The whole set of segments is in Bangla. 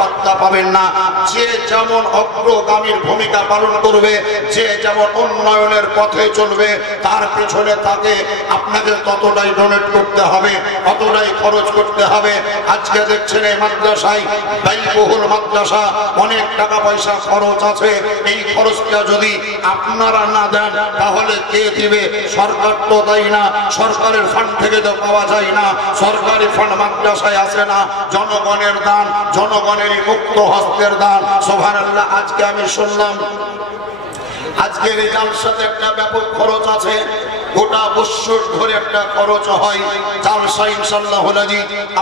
পাত্তা পাবেন না। যে যেমন অগ্রগামীর ভূমিকা পালন করবে, যে যেমন উন্নয়নের পথে চলবে, তার পেছনে তাকে আপনাকে ততটাই ডোনেট করতে হবে, ততটাই খরচ করতে হবে। আজকে দেখছেন এই মাদ্রাসায় ব্যয়বহুল মাদ্রাসা, অনেক টাকা পয়সা খরচ আছে। এই খরচটা যদি আপনারা না দেন তাহলে কে দিবে? সরকার তো দেয় না, সরকারের ফান্ড থেকে তো পাওয়া যায় না, সরকারি ফান্ড মাদ্রাসায় আসে না। জনগণের দান, জনগণের মুক্ত হস্তের দান। সুবহানাল্লাহ। আজকে আমি শুনলাম আজকের এই জালসাতে একটা ব্যাপক খরচ আছে, গোটা বছর ধরে একটা খরচ হয়। জালসা ইনশাআল্লাহ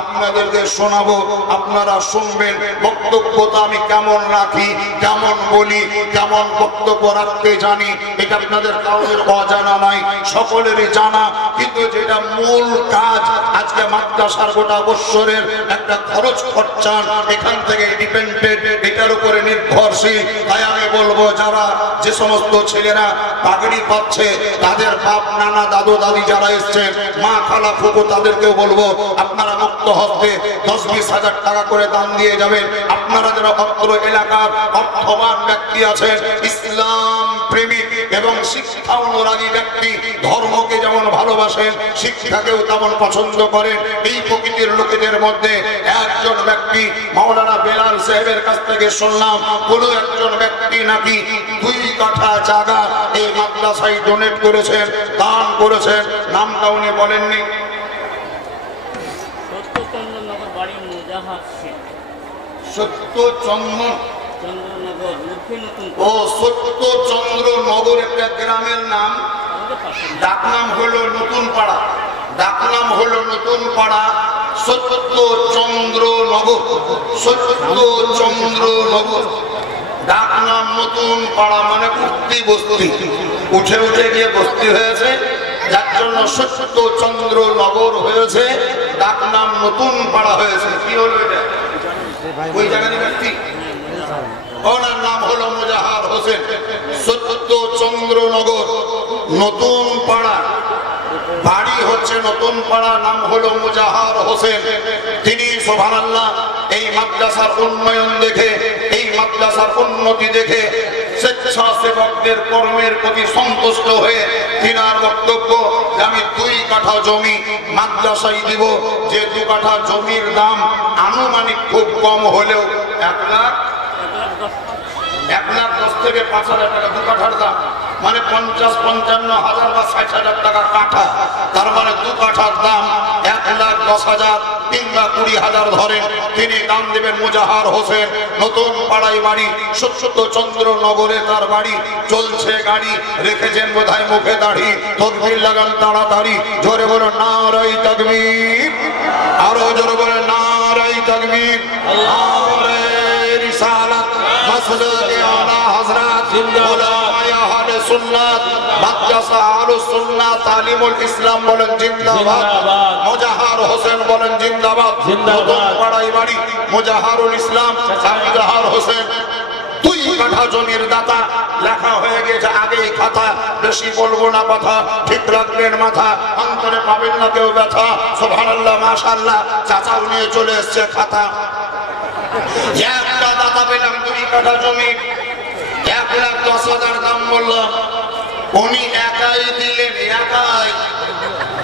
আপনাদেরকে শোনাবো, আপনারা শুনবেন। বক্তব্যটা আমি কেমন রাখি, কেমন বলি, কেমন বক্তব্য রাখতে জানি, এটা আপনাদের কাউর অজানা নাই, সকলেরই জানা। কিন্তু যেটা মূল কাজ, আজকে মাদ্রাসার গোটা বছরের একটা খরচ খরচান এখান থেকে ডিপেন্ডেন্ট, এটার উপরে নির্ভরশীল। তাই আমি বলবো, যারা যে সমস্ত ছেলেরা পাগড়ি পাচ্ছে, তাদের বাপ নানা দাদু দাদি যারা এসছেন, মা খালা ফুফু, তাদেরকেও বলবো আপনারা মুক্ত হস্তে 10-20 হাজার টাকা করে দান দিয়ে যাবেন। আপনারা যারা অত্র এলাকার অর্থবান ব্যক্তি আছেন, ইসলাম প্রেমিক এবং শিক্ষা অনুরাগী ব্যক্তি, ধর্মকে যেমন ভালোবাসেন, শিক্ষাকেও তেমন পছন্দ করেন, এই প্রকৃতির লোকেদের মধ্যে একজন ব্যক্তি মাওলানা বেলাল সাহেবের কাছ থেকে শুনলাম, কোন একজন ব্যক্তি নাকি 2 কাঠা জায়গা এই মাদ্রাসায় ডোনেট করেছেন, দান করেছেন। নামটা উনি বলেননি। সত্যচন্দ্রনগর একটা গ্রামের নাম, ডাকনাম হলো নতুন পাড়া, ডাকনাম হলো নতুন পাড়া। সত্যচন্দ্রনগর, সত্যচন্দ্রনগর ডাকনাম নতুন পাড়া, মানে উঠতি বস্তি, উঠে উঠে গিয়ে বস্তি হয়েছে, যার জন্য সত্যচন্দ্রনগর হয়েছে, ডাকনাম নতুন পাড়া হয়েছে। কি হলো এটা? ওই জায়গার ব্যক্তি, ওনার নাম হলো মুজাহার হোসেন। সত্যচন্দ্রনগর নতুন পাড়া, বাড়ি হচ্ছে নতুন পাড়া, নাম হলো মুজাহার হোসেন। তিনি সুবহানাল্লাহ এই মাদ্রাসার উন্নয়ন দেখে, এই মাদ্রাসার উন্নতি দেখে, স্বেচ্ছাসেবকদের কর্মের প্রতি সন্তুষ্ট হয়ে তিনার বক্তব্য, আমি 2 কাঠা জমি মাদ্রাসায় দিব। যে 2 কাঠা জমির দাম আনুমানিক খুব কম হলেও 1,10,000 থেকে 5,000 টাকা 2 কাঠার দাম, মানে 50-55 হাজার বা 60,000 টাকা কাঠা। তার মানে 2 কাঠার দাম 1,10,000 কিংবা 20,000 ধরেন। তিনি দাম দেবেন। মুজাহার হোসেন নতুন পাড়ায় বাড়ি, সত্যচন্দ্রনগরে তার বাড়ি। চলছে গাড়ি, রেখেছেন বোধহয় মুখে দাড়ি। তকবীর লাগান তাড়াতাড়ি, জোরে বলো নারায়ে তাকবীর, আরো জোরে বলো নারায়ে তাকবীর। নারে রিসালাত, মাসলাকে আলা হযরত, উলামায়ে আহলে সুন্নাত, মাদ্রাসা আহলুস সুন্নাহ তালিমুল ইসলাম বলেন জিন্দাবাদ। মুজাহার হোসেন বলেন জিন্দাবাদ। নতুন পাড়ায় বাড়ি, মুজাহারুল ইসলাম মুজাহার হোসেন 2 কাঠা জমির দাতা। লেখা হয়ে গেছে আগেই খাতা, বেশি বলবো না কথা, ঠিক রাখবেন মাথা, অন্তরে পাবেন না কেউ ব্যথা। সুবহানাল্লাহ, মাশাআল্লাহ। চাচাও নিয়ে চলে এসছে খাতা। একটা দাতা পেলাম 2 কাঠা জমি, 1,10,000 দাম বললাম। উনি একাই দিলেন, একাই।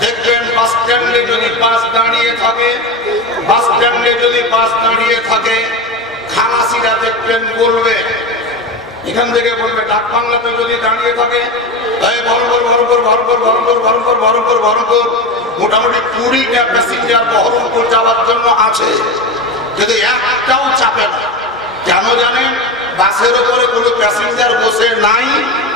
দেখবেন বাস স্ট্যান্ডে যদি বাস দাঁড়িয়ে থাকে, বাস স্ট্যান্ডে যদি বাস দাঁড়িয়ে থাকে, খালাসিরা দেখবেন বলবে, এখান থেকে বলবে, ডাক বাংলাতে যদি দাঁড়িয়ে থাকে, এই ভরপুর ভরপুর ভরপুর ভরপুর ভরপুর ভরপুর ভরপুর, মোটামুটি 20টা প্যাসেঞ্জার বহরমপুর যাওয়ার জন্য আছে, কিন্তু একটাও চাপে না। কেন জানেন? বাসের উপরে কোনো প্যাসেঞ্জার বসে নাই,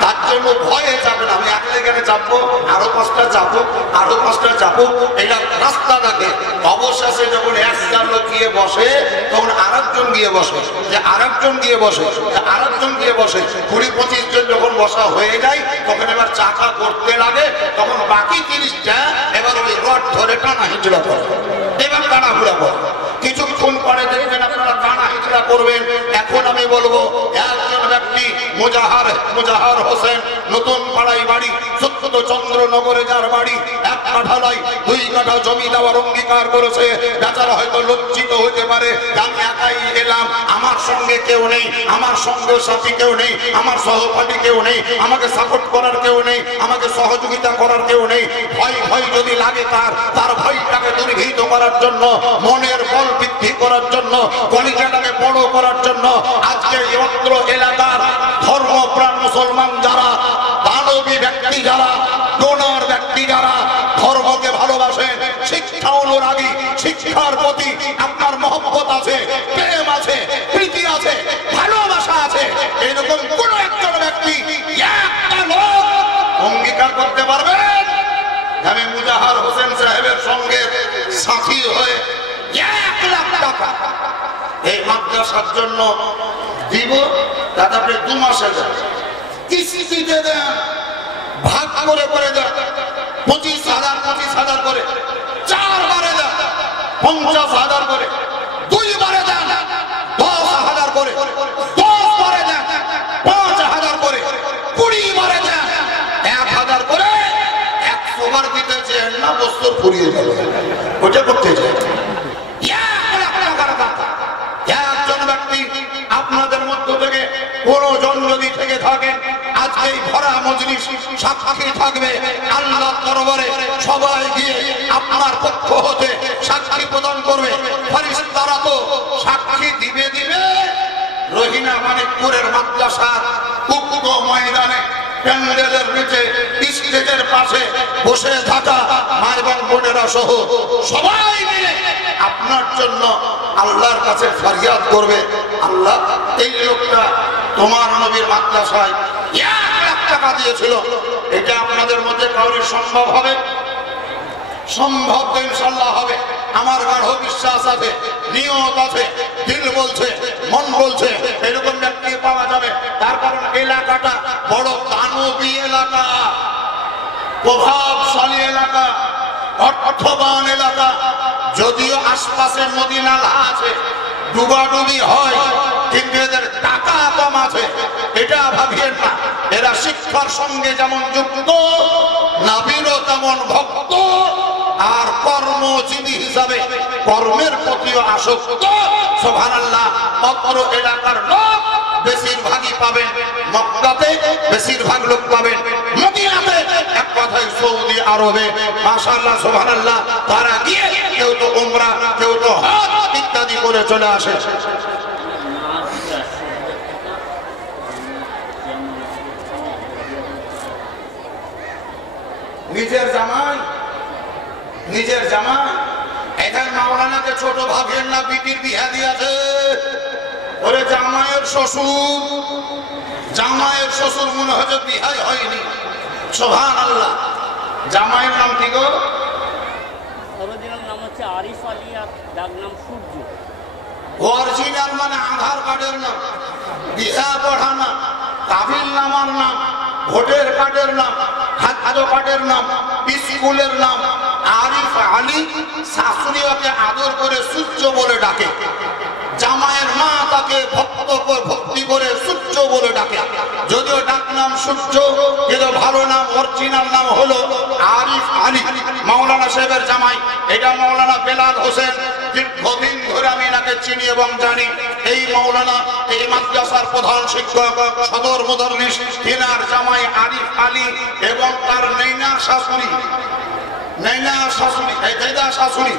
তার জন্য ভয়ে চাপে না। আমি একলা এখানে চাপবো, আরো 5টা চাপো, আরো 5টা চাপো, এটা রাস্তা দেখে। অবশেষে যখন একটা লোক গিয়ে বসে, তখন আরেকজন গিয়ে বসে, যে আরেকজন গিয়ে বসে, আরেকজন গিয়ে বসে। 20-25 জন যখন বসা হয়ে যায়, তখন এবার চাকা করতে লাগে, তখন বাকি 30টা এবার ওই রড ধরে টানা হিচড়া করে, এবার তাড়াহুড়া করে। কিছুক্ষণ পরে দেখবেন আপনারা টানা হিচড়া করবেন। এখন আমি বলবো, একজন ব্যক্তি মুজাহার হোসেন নতুন পাড়ায় বাড়ি, সত্যচন্দ্রনগরে যার বাড়ি, 1 কাঠা নয় 2 কাঠা জমি দেওয়ার অঙ্গীকার করেছে। বেচারা হয়তো লজ্জিত হতে পারে, আমি একাই এলাম, আমার সঙ্গে কেউ নেই, আমার সঙ্গে সাথী কেউ নেই, আমার সহপাঠী কেউ নেই, আমাকে সাপোর্ট করার কেউ নেই, আমাকে সহযোগিতা করার কেউ নেই। ভয় ভয় যদি লাগে তার ভয়টাকে দূরীভূত করার জন্য, মনের বল বৃদ্ধি করার জন্য, কলিজাটাকে বড় করার জন্য আজকে অত্র এলাকার ধর্মপ্রাণ মুসলমান যারা, দানবী ব্যক্তি যারা, ডোনার ব্যক্তি যারা ধর্মকে ভালোবাসে, শিক্ষা অনুরাগী, শিক্ষার প্রতি আপনার মহব্বত আছে, প্রেম আছে, প্রীতি আছে, ভালোবাসা আছে, এরকম কোন একজন ব্যক্তি একটা লোক অঙ্গীকার করতে পারবেন আমি মুজাহার হোসেন সাহেবের সঙ্গে সাথী হয়ে 1 লাখ টাকা এই মাদ্রাসার জন্য দিব, তাতে আপনি 2 মাসে দেন, কিস্তিতে দেন, ভাগ করে করে দেন, 25,000 করে, 4 বারে দেন, 50,000 করে, 2 বারে দেন, 10,000 করে, 10 বারে দেন, 5,000 করে, 20 বারে দেন, 1,000 করে, 100 বার দিতে চেন না, বছর ফুরিয়ে যাবে। ওটা করতে চাই 1 লাখ টাকার কথা। একজন ব্যক্তি আপনাদের মধ্য থেকে কোন জন যদি থেকে থাকেন, আজকে এই ভরা মজলিস সাক্ষী থাকবে আল্লাহর দরবারে, সবাই গিয়ে আপনার পক্ষ হতে সাক্ষী প্রদান করবে। ফেরেশতারা তো সাক্ষী দিবে। রহিনা মানিকপুরের মাদ্রাসার উক্ত ময়দানে প্যান্ডেলের নিচে স্টেজের পাশে বসে থাকা মা এবং বোনেরা সহ সবাই মিলে আপনার জন্য আল্লাহর কাছে ফরিয়াদ করবে, আল্লাহ এই লোকটা তোমার নবীর মাদ্রাসায় 1 লাখ টাকা দিয়েছিল, এটা আপনাদের মধ্যে কারোর সম্ভব হবে? সম্ভব তো ইনশাআল্লাহ হবে। আমার গাঢ় বিশ্বাস আছে, নিয়ত আছে, দিল বলছে, মন বলছে এরকম ব্যক্তি পাওয়া যাবে। তার কারণ এলাকাটা বড় দানবী এলাকা, প্রভাবশালী এলাকা, অর্থবান এলাকা। যদিও আশপাশে নদী নালা আছে, ডুবাডুবি হয়, কিন্তু এদের টাকা কম আছে, এটা ভাবিয়েন না। এরা শিক্ষার সঙ্গে যেমন যুক্ত, নবীরও তেমন ভক্ত, আর কর্মজীবী হিসাবে কর্মের প্রতিও আসক্ত। সুবহানাল্লাহ। অপর এলাকার লোক বেশিরভাগই পাবেন মক্কাতে, বেশিরভাগ লোক পাবেন মদিনাতে, এক কথায় সৌদি আরবে। মাশাআল্লাহ সুবহানাল্লাহ। তারা গিয়ে কেউ তো উমরা, কেউ তো হজ ইত্যাদি করে চলে আসে। নিজের জামাই এখানে মাওলানাকে ছোট ভাবেন না, বিটির বিয়া দিয়েছে। ওরে জামাইয়ের শ্বশুর মনে হয় বিহাই হয়নি। সুবহানাল্লাহ। জামাইয়ের নাম কি গো? অরিজিনাল নাম হচ্ছে আরিফ আলী, আর ডাক নাম সূর্য। অরিজিনাল মানে আধার কার্ডের নাম, বিহা পড়া নাম, কাবিল নামার নাম, ভোটার কার্ডের নাম, খাদ্য কার্ডের নাম, স্কুলের নাম আরিফ আলী। শাশুড়ি ওকে আদর করে সূর্য বলে ডাকে, জামাইয়ের মা তাকে ভক্তি করে সূর্য বলে ডাকে। যদিও ডাক নাম সূর্য, কিন্তু ভালো নাম অরিজিনাল নাম হলো আরিফ আলী। মাওলানা সাহেবের জামাই এটা মাওলানা বেলাল হোসেন। দীর্ঘদিন ধরে আমি এনাকে চিনি এবং জানি। এই মাওলানা এই মাদ্রাসার প্রধান শিক্ষক, সদর মুদাররিস, তিনার জামাই আরিফ আলী এবং তার নৈনা শাশুড়ি, এই দেদা শাশুড়ি,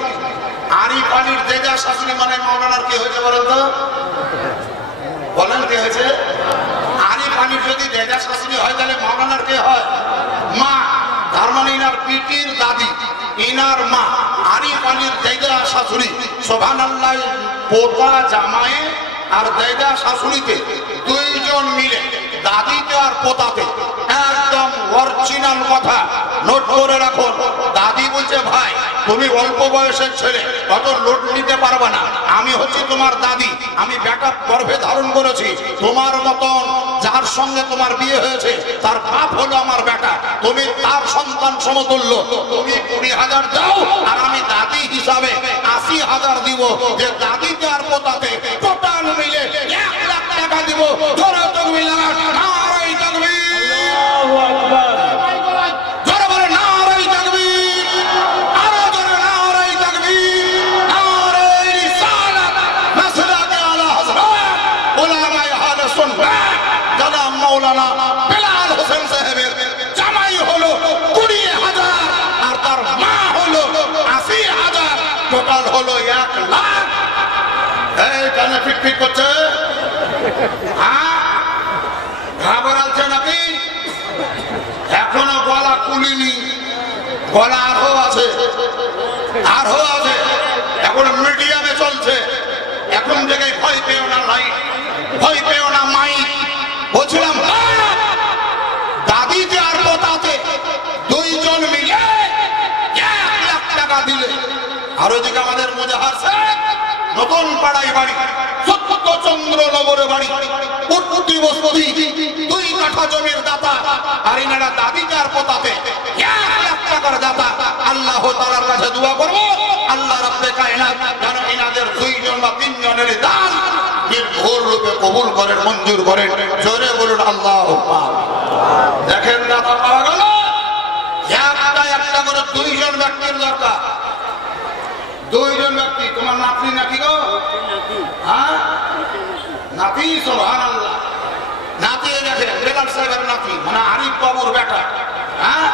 আরিফ আলীর দেদা শাশুড়ি মানে মাওলানার কি হয়েছে বলেন তো? বলেন কি হয়েছে? আরিফ আলীর যদি দেদা শাশুড়ি হয় তাহলে মাওলানার কে হয়? মা। তার মানে ইনার পিটির দাদি, ইনার মা আরিফ আলীর দেদা শাশুড়ি। সুবহানাল্লাহ। পোতা জামায়ে আর দেদা শাশুড়িতে 2 জন মিলে, দাদিতে আর পোতাতে, একদম অরিজিনাল কথা নোট করে রাখুন। দাদি বলছে, ভাই তুমি অল্প বয়সের ছেলে, অত লোড নিতে পারবে না, আমি হচ্ছি তোমার দাদি, আমি বেটা গর্ভে ধারণ করেছি, তোমার মতন যার সঙ্গে তোমার বিয়ে হয়েছে তার বাপ হলো আমার বেটা, তুমি তার সন্তান সমতুল্য, তুমি 20,000 দাও আর আমি দাদি হিসাবে 80,000 দিব। যে দাদিতে আর পোতাতে টোটাল মিলে 1 লাখ টাকা দিব। ধরে তকবীর লাগান, নারায়ে তাকবীর, আল্লাহু আকবার। ধরে বলে নারায়ে তাকবীর, আরো ধরে নারায়ে তাকবীর, নারায়ে রিসালাত, নাসরাত আলা হযরত মৌলানা বেলাল হোসেন সাহেবের জামাই হলো 20,000 আর তার মা হলো 80,000, টোটাল হলো 1 লাখ। এই কানে ফিট করছে, ঘাবড়াচ্ছে নাকি? এখনো গলা খুলিনি, গলা আরো আছে, আরো আছে, এখন মিডিয়ামে চলছে। এখন থেকে ভয় পেও না লাইট, ভয় পেও না মাইক। বলছিলাম দাদিতে আর পোতাতে দুইজন মিলে 1 লাখ টাকা দিলে। আর ওইদিকে আমাদের মুজাহার সাহেব নতুন পাড়ায় বাড়ি, চন্দ্রনগরে বাড়ি, উত্তরী বস্তি, 2 কাঠা জমির দাতা। আর ইনারা দাদিতে আর পোতাতে 1 লাখ টাকার দাতা। আল্লাহ তাআলার কাছে দোয়া করব, আল্লাহ রাব্বে কায়নাত যেন ইনাদের 2 জন বা 3 জনের দান নির্ভুল রূপে কবুল করেন, মঞ্জুর করেন। জোরে বলুন আল্লাহুম্মা। দেখেন দাতা পাওয়া গেল, একটা করে 2 জন ব্যক্তির দরকার। 2 জন ব্যক্তি। তোমার নাতনি নাকি গো? হ্যাঁ নাতি, সুবহানাল্লাহ। নাতি দেখেন বেলাল সাহেবের নাতি, মানে আরিফ বাবুর বেটা। হ্যাঁ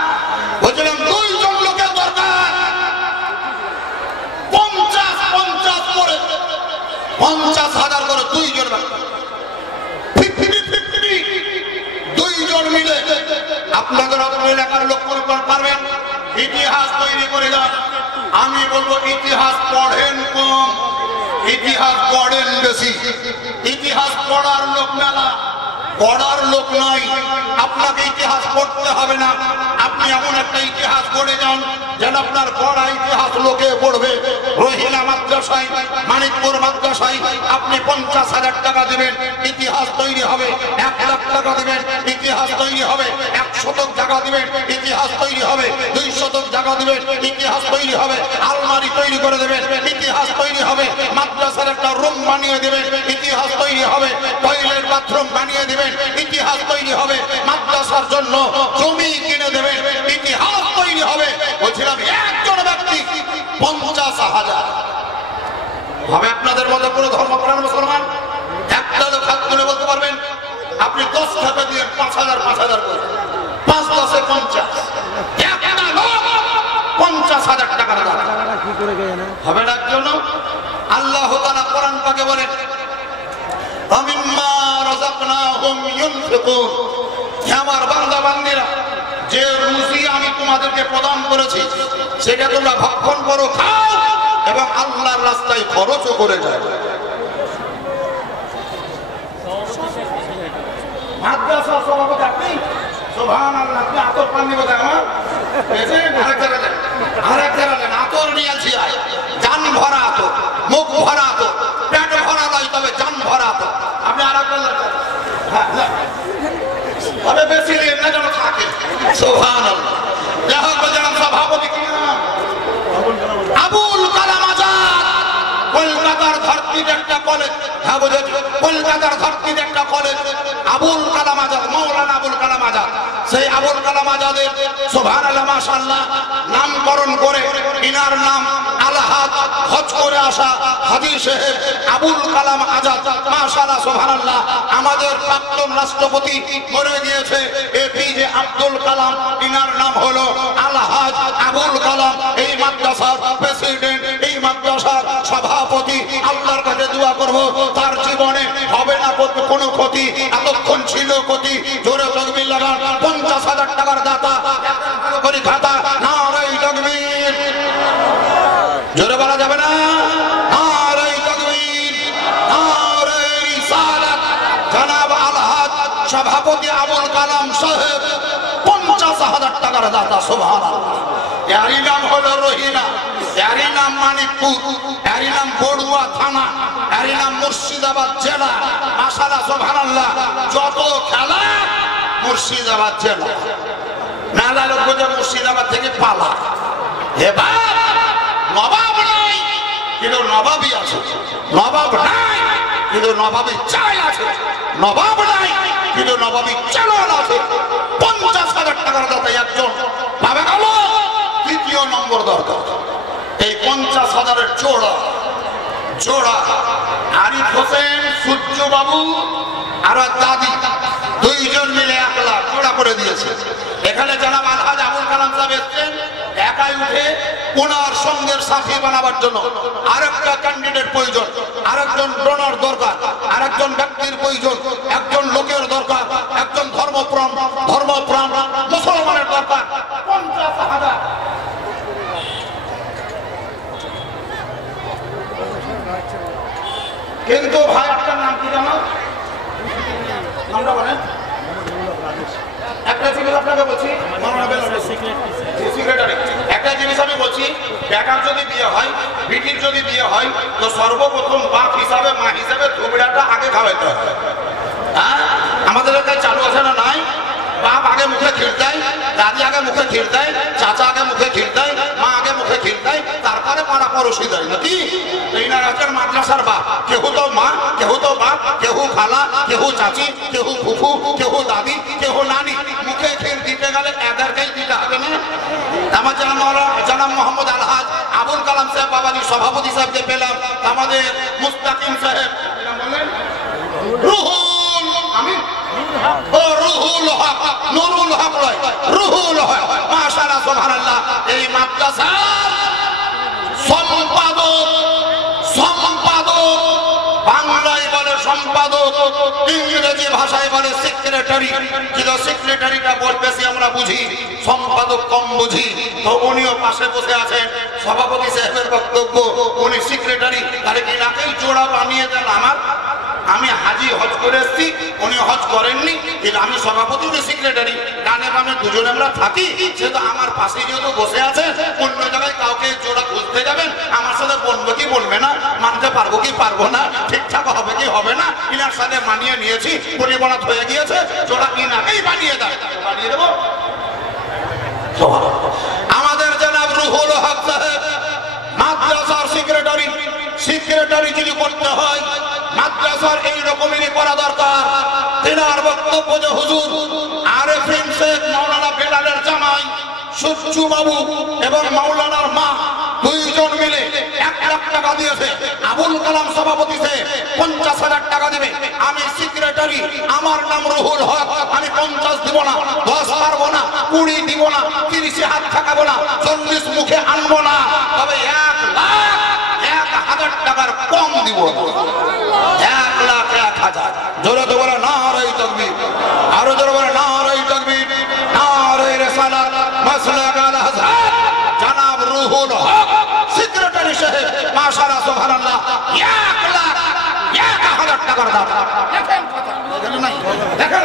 বলছিলাম 2 জন লোকের দরকার। 50 করে 50,000 করে 2 জন ব্যক্তি, 2 জন মিলে আপনাদের এলাকার লোক পারবেন, ইতিহাস তৈরি করে যান। আমি বলবো ইতিহাস পড়েন কম, ইতিহাস পড়েন বেশি। ইতিহাস পড়ার লোক মেলা, পড়ার লোক নাই। আপনাকে ইতিহাস পড়তে হবে না, আপনি এমন একটা ইতিহাস পড়ে যান যেন আপনার পড়া ইতিহাস লোকে পড়বে। রোহিলা মাদ্রাসায়, মানিকপুর মাদ্রাসায় আপনি 50,000 টাকা দেবেন, ইতিহাস তৈরি হবে। 1 লাখ টাকা দেবেন, ইতিহাস তৈরি হবে। 1 শতক জায়গা দিবেন, ইতিহাস তৈরি হবে। 2 শতক জায়গা দিবেন, ইতিহাস তৈরি হবে। আলমারি তৈরি করে দেবেন, ইতিহাস তৈরি হবে। মাদ্রাসার একটা রুম বানিয়ে দেবেন, ইতিহাস তৈরি হবে। টয়লেট বাথরুম বানিয়ে দেবেন, ইতিহাস তৈরি হবে। মাদ্রাসার জন্য জমি কিনে দেবেন, ইতিহাস তৈরি হবে। বলছিলাম একজন ব্যক্তি 50,000 হবে। আপনাদের মধ্যে কোনো ধর্মপ্রাণ মুসলমান একটা লোক হাত তুলে বলতে পারবেন? আপনি 10 টাকা দিয়ে 5,000 করে 5 10 50, একটা লোক 50,000 টাকার দাম হবে না। একজন আল্লাহ তাআলা কোরআন পাকে বলেন আমিম্মা রাযাকনাহুম ইউনফিকুন। আমার বান্দা বান্দীরা, যে রুজি আমি তোমাদেরকে প্রদান করেছি সেটা তোমরা ভক্ষণ করো, খাও এবং আল্লাহর রাস্তায় খরচও করে যাও। মাদ্রাসা সভাপতি আপনি, সুবহানাল্লাহ। আপনি আতর পান নিব আমার আরেক জায়গায় আতর নিয়ে আছি, জান ভরা আতর, মুখ ভরা আতর, পেট ভরা নয় তবে জান ভরা আতর। আপনি আরেক তবে বেশি নিয়ে না যেন থাকে। সুবহানাল্লাহ। যাহা বললাম সভাপতি কি নাম? আবুল কালাম আজাদ। কলকাতার ধরতির একটা কলেজ। হ্যাঁ বুঝেছি, কলকাতার ধরতির একটা কলেজ। আবুল কালাম আজাদ, মৌলানা আবুল কালাম আজাদ। সেই আবুল কালাম আজাদের সুবহানাল্লাহ মাশাআল্লাহ নামকরণ করে ইনার নাম আলহাজ, হজ করে আসা হাজী সাহেব আবুল কালাম আজাদ। মাশাআল্লাহ সুবহানাল্লাহ। আমাদের প্রাক্তন রাষ্ট্রপতি মরে গিয়েছে এপিজে আব্দুল কালাম, ইনার নাম হলো আলহাজ আবুল কালাম। এই মাদ্রাসার প্রেসিডেন্ট, এই মাদ্রাসার সভাপতি। আল্লাহর কাছে দোয়া করব তার জীবনে হবে না কোনো ক্ষতি, এতক্ষণ ছিল ক্ষতি। জোরে তাকবীর লাগান। 50,000 টাকার দাতা, করে খাতা। নারে তাকবীর, জোরে বলা যাবে না? নারে তাকবীর, নারে রিসালাত। জনাব আলহাজ সভাপতি আবুল কালাম সাহেব 50,000 টাকার দাতা। সুবহানাল্লাহ। এরই নাম হলো রহিনা, এরই নাম মানিকপুর, এরই নাম বড়ুয়া থানা, এরই নাম মুর্শিদাবাদ জেলা। মাশাআল্লাহ সুবহানাল্লাহ। যত খেলা মুর্শিদাবাদ জেলা। মেলা লোক বোঝে মুর্শিদাবাদ থেকে পালা। এবার নবাব নাই কিন্তু নবাবই আছে, নবাব নাই কিন্তু নবাবী চাল আছে, নবাব নাই কিন্তু নবাবী চালান আছে। 50,000 টাকার দাতা একজন পাবে গেল। দ্বিতীয় নম্বর দরকার এই 50,000-এর জোড়া আরিফ হোসেন, সূর্য বাবু আর দাদি, 2 জন এখানে জানাব আলহাজ আবুল কালাম সাহেব এসেছেন একাই উঠে ওনার সঙ্গের সাথী বানাবার জন্য। আরেকটা ক্যান্ডিডেট প্রয়োজন, আরেকজন ডোনার দরকার, আরেকজন ব্যক্তির প্রয়োজন, একজন লোকের দরকার, একজন ধর্মপ্রাণ মুসলমানের দরকার। 50,000 কিন্তু ভাই আপনার নাম কি জানো? নামটা বলেন। একটা জিনিস আপনাকে বলছি, একটা জিনিস আমি বলছি, বেটার যদি বিয়ে হয়, বিটির যদি বিয়ে হয়, তো সর্বপ্রথম বাপ হিসাবে মা হিসাবে ধুবড়াটা আগে খাওয়াইতে হবে। হ্যাঁ, আমাদের এলাকায় চালু আছে না? নাই। বাপ আগে মুখে ক্ষীর দেয়, দাদি আগে মুখে ক্ষীর দেয়, চাচা আগে মুখে ক্ষীর দেয়, মা আগে মুখে ক্ষীর দেয়, তারপরে পাড়া পড়োশি দেয় নাকি? এই না রাজার মাদ্রাসার বাপ, কেউ তো মা, কেউ তো বাপ, কেউ খালা, কেউ চাচি, কেউ ফুফু, কেউ দাদি, কেউ নানি। মুখে ক্ষীর দিতে গেলে এদেরকেই দিতে হবে না? আমার জানাব মোহাম্মদ আলহাজ আবুল কালাম সাহেব বাবাজি সভাপতি সাহেবকে পেলাম, আমাদের মুস্তাকিম সাহেব রুহুল আমিন ও রুহুল হক, নুরুল হক নয়, রুহুল হক। মাশাআল্লাহ, সুবহানাল্লাহ। এই মাদ্রাসার সম্পাদক বাংলায় বলে সম্পাদক, ইংরেজি ভাষায় বলে সেক্রেটারি। কিন্তু সেক্রেটারিটা বড় বেশি আমরা বুঝি, সম্পাদক কম বুঝি। তো উনিও পাশে বসে আছেন, সভাপতি সাহেবের বক্তব্য, উনি সেক্রেটারি। তাহলে কি নাকেই জোড়া বানিয়ে দেন আমার? আমি হাজি হজ করে এসেছি, উনি হজ করেননি, কিন্তু আমি সভাপতি, উনি সেক্রেটারি। ডানে বামে দুজনে আমরা থাকি, সেহেতু আমার পাশে যেহেতু বসে আছে, অন্য জায়গায় কাউকে জোড়া খুঁজতে যাবেন, আমার সাথে বলবো কি বলবে না, মানতে পারবো কি পারবো না, ঠিকঠাক হবে কি হবে না, ইনার সাথে মানিয়ে নিয়েছি, পরিবনাত হয়ে গিয়েছে, জোড়া ইনাকেই বানিয়ে দেয়, বানিয়ে দেবো। আমাদের জনাব রুহুল হক সাহেব মাদ্রাসার সেক্রেটারি যদি করতে হয়, মাদ্রাসার এই রকমেরই করা দরকার। তেনার বক্তব্য যে হুজুর আরেফিন শেখ মাওলানা বেলালের জামাই সুচ্চু বাবু এবং মাওলানার মা দুইজন মিলে 1 লাখ টাকা দিয়েছে। আবুল কালাম সভাপতি সে 50,000 টাকা দেবে। আমি সেক্রেটারি, আমার নাম রুহুল হক, আমি 50 দিব না, 10 পারবো না, 20 দিব না, 30 হাত ঠাকাবো না, 40 মুখে আনবো না, তবে 1,00,000 টাকার কম দিব না। 1,00,000 জোরে তো বলে নারায়ে তাকবীর, আরো জোরে বলে নারায়ে তাকবীর, নারায়ে রিসালাত, মাসলাক আল হাসান জনাব রুহুল হক সেক্রেটারি সাহেব। মাশাআল্লাহ, সুবহানাল্লাহ। 1,00,000 টাকার দাতা। দেখেন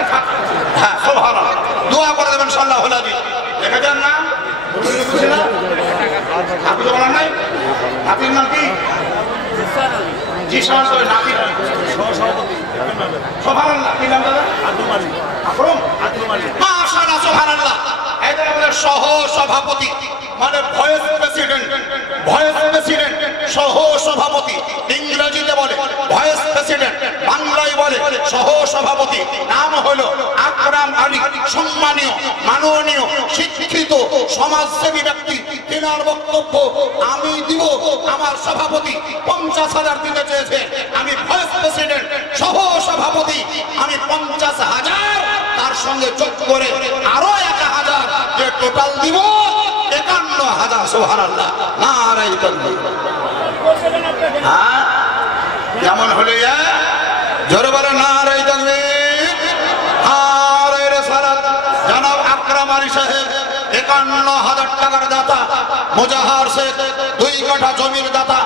হ্যাঁ, সুবহানাল্লাহ। দোয়া করে দেবেন সাল্লাল্লাহু আলাইহি। দেখেছেন না? আপনি তো বলেন নাই হাতির নাম কি? জিসান ওই নাতি সভাপতি। সুবহানাল্লাহ। কি নাম দাদা? আকরম। মাশাআল্লাহ, সুবহানাল্লাহ। এদের আমাদের সহ সভাপতি, মানে ভাইস প্রেসিডেন্ট সহ সভাপতি, ইংরেজিতে বলে ভাইস প্রেসিডেন্ট, বাংলায় বলে সহ সভাপতি। নাম হলো আকরাম আলী। সম্মানীয়, মাননীয়, শিক্ষিত, সমাজসেবী ব্যক্তি। তেনার বক্তব্য আমি দিব। আমার সভাপতি 50,000 দিতে চেয়েছে, আমি ভাইস প্রেসিডেন্ট সহ সভাপতি, আমি 50,000 তার সঙ্গে যোগ করে আরো 1,000, যে টোটাল দিব 51,000। সুবহানাল্লাহ, নারায়ে তাকবীর। হ্যাঁ, কেমন হলো? জোরে বলে নারায়ে তাকবীর, নারায়ে রিসালাত। জনাব আকরাম আলী সাহেব 51,000 টাকার দাতা, মুজাহার শেখ 2 কাঠা জমির দাতা,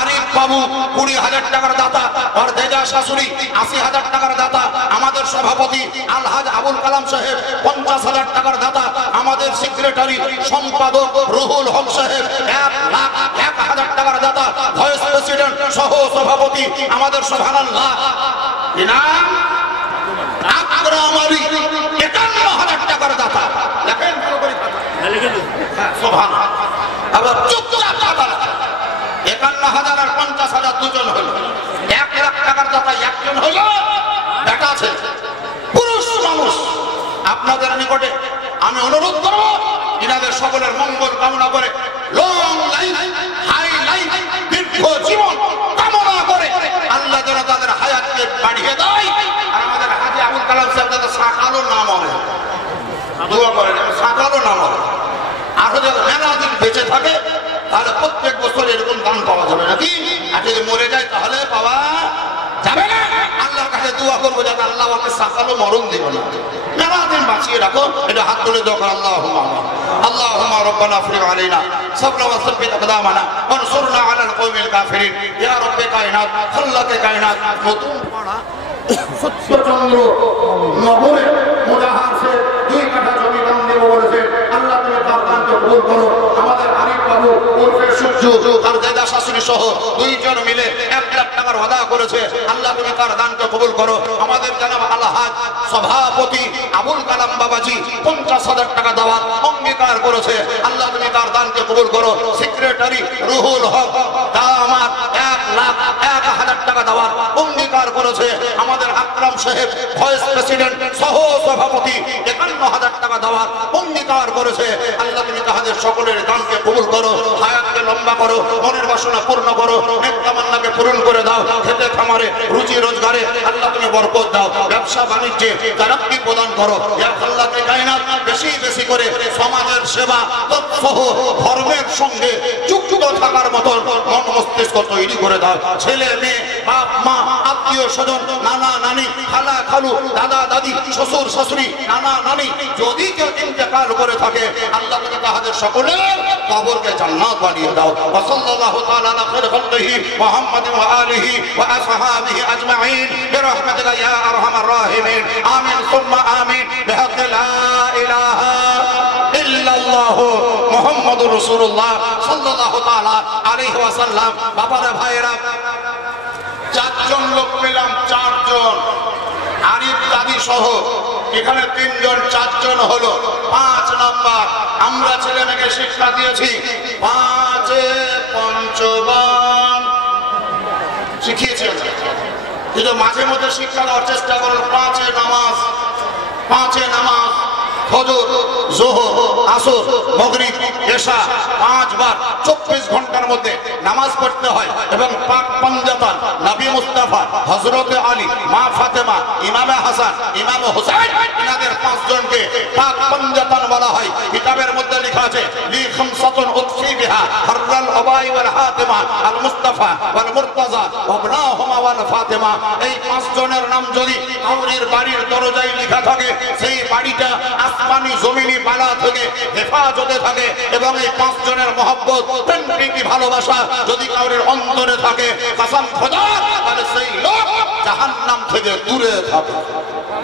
আরিফ বাবু 20,000 টাকার দাতা, আর দেজা শাশুড়ি 80,000 টাকার দাতা। আমাদের সভাপতি আলহাজ আবুল কালাম সাহেব 50,000 টাকার দাতা। আমাদের সেক্রেটারি সম্পাদক রুহুল হক সাহেব 1,00,000 টাকার দাতা। ভাইস প্রেসিডেন্ট সহ সভাপতি আমাদের সুবহানাল্লাহ ইনাম আকরাম আলী 51,000 টাকার দাতা। দেখেন সুবহানাল্লাহ। আবার চুপচাপ দাতা 51,000 আর 50,000 দুজন হলো। 1,00,000 টাকার দাতা একজন হলো, বেটা আছে, পুরুষ মানুষ। আপনাদের নিকটে আমি অনুরোধ করব, ইনাদের সকলের মঙ্গল কামনা করে, লং লাইফ, হাই লাইফ, দীর্ঘ জীবন কামনা করে আল্লাহ যেন তাদের হায়াতকে বাড়িয়ে দেয়। আর আমাদের হাজী আবুল কালাম সাহেব দাদা সাকালো নাম হবে, দোয়া করেন সাঁতারও না মরে, আরো যারা মেলা দিন বেঁচে থাকে তাহলে প্রত্যেক বছর এরকম দান পাওয়া যাবে নাকি? আর যদি মরে যায় তাহলে পাওয়া যাবে না। আল্লাহর কাছে দোয়া করবো যাতে আল্লাহ আমাকে সাঁতারও মরণ দিব না, মেলা দিন বাঁচিয়ে রাখো। এটা হাত তুলে দোয়া করো, আল্লাহুম্মা আল্লাহুম্মা রব্বানা আফরিগ আলাইনা সাবরা ওয়া সাব্বিত আকদামানা ওয়ানসুরনা আলাল কওমিল কাফিরিন। ইয়া রব্বে কায়নাত, খাল্লাকে কায়নাত। নতুন পাড়া সত্যচন্দ্র নগরে মুজাহার সে 2 কাঠা জমি দান দেব বলেছে। আল্লাহ তুমি তার দানকে কবুল করো। আমাদের আরিফ বাবু ওরফে সূর্য আর দাদা শাশুড়ি সহ 2 জন মিলে 1 লাখ টাকার ওয়াদা করেছে। আল্লাহ তুমি তার দানকে কবুল করো। আমাদের জনাব আলহাজ সভাপতি আবুল কালাম বাবাজি 50,000 টাকা দেওয়ার অঙ্গীকার করেছে। আল্লাহ তুমি তার দানকে কবুল করো। সেক্রেটারি রুহুল হক দামাত 1,01,000 টাকা দেওয়ার অঙ্গীকার করেছে। আমাদের আকরাম সাহেব ভাইস প্রেসিডেন্ট সহ সভাপতি 51,000 টাকা দেওয়ার অঙ্গীকার করেছে। আল্লাহ তুমি তাদের সকলের দানকে কবুল করো, হায়াতকে লম্বা করো, মনের বাসনা পূর্ণ করো, নেক তামান্নাকে পূরণ করে দাও। খেতে খামারে রুজি রোজগারে আল্লাহ তুমি বরকত দাও, ব্যবসা বাণিজ্যে তারাক্কি প্রদান করো। ইয়া আল্লাহকে কায়নাত বেশি বেশি করে সমাজের সেবা তৎসহ ধর্মের সঙ্গে যুক্ত থাকার মতো মন মস্তিষ্ক তৈরি করে দাও। ছেলে মেয়ে বাপ মা আত্মীয় স্বজন নানা নানি খালা খালু দাদা দাদি শ্বশুর শাশুড়ি নানা নানি যদি কেউ ইন্তেকাল করে থাকে আল্লাহ তুমি তাদের সকলের কবরকে জান্নাত বানিয়ে দাও। ওয়া সাল্লাল্লাহু তাআলা আলা খায়রি খালকিহি মুহাম্মাদ ওয়া আলিহি ওয়া আসহাবিহি আজমাইন বিরহমাতিকা ইয়া আরহামার রাহিমিন। আমিন সুম্মা আমিন। বিহাক্কি লা ইলাহা ইল্লাল্লাহ মুহাম্মাদুর রাসূলুল্লাহ সাল্লাল্লাহু তাআলা আলাইহি ওয়াসাল্লাম। বাবারা ভাইয়েরা 4 জন লোক পেলাম, 4 জন আরিফ দাদি সহ এখানে 3 জন, 4 জন হলো 5 নাম্বার। আমরা ছেলে মেয়েকে শিক্ষা দিয়েছি 5-এ পঞ্চবান শিখিয়েছি, কিন্তু মাঝে মধ্যে শিক্ষা দেওয়ার চেষ্টা করুন। 5-এ নামাজ, 5-এ নামাজ ফজর যোহর আসর মাগরিব এশা 5 বার 24 ঘন্টার মধ্যে নামাজ পড়তে হয়। এবং পাক পাঞ্জাতান নবী মুস্তাফা হযরত আলী মা ফাতেমা ইমামে হাসান ইমাম হুসাইন এনাদের 5 জনকে পাক পাঞ্জাতান বলা হয়। কিতাবের মধ্যে লেখা আছে লি খামসাতুন উতফি বিহা হাররাল আবাই ওয়াল হাতিমা আল মুস্তাফা ওয়াল মুরতাজা ওয়াবনাহুমা ওয়াল ফাতেমা। এই 5 জনের নাম যদি কাউরির বাড়ির দরজায় লেখা থাকে সেই বাড়িটা আসমানি জমিনি বালা থেকে হেফাজতে থাকে। এবং এই 5 জনের মহব্বত প্রেম প্রীতি ভালোবাসা যদি কাউরির অন্তরে থাকে কসম খোদার তাহলে সেই লোক জাহান্নাম থেকে দূরে থাকে,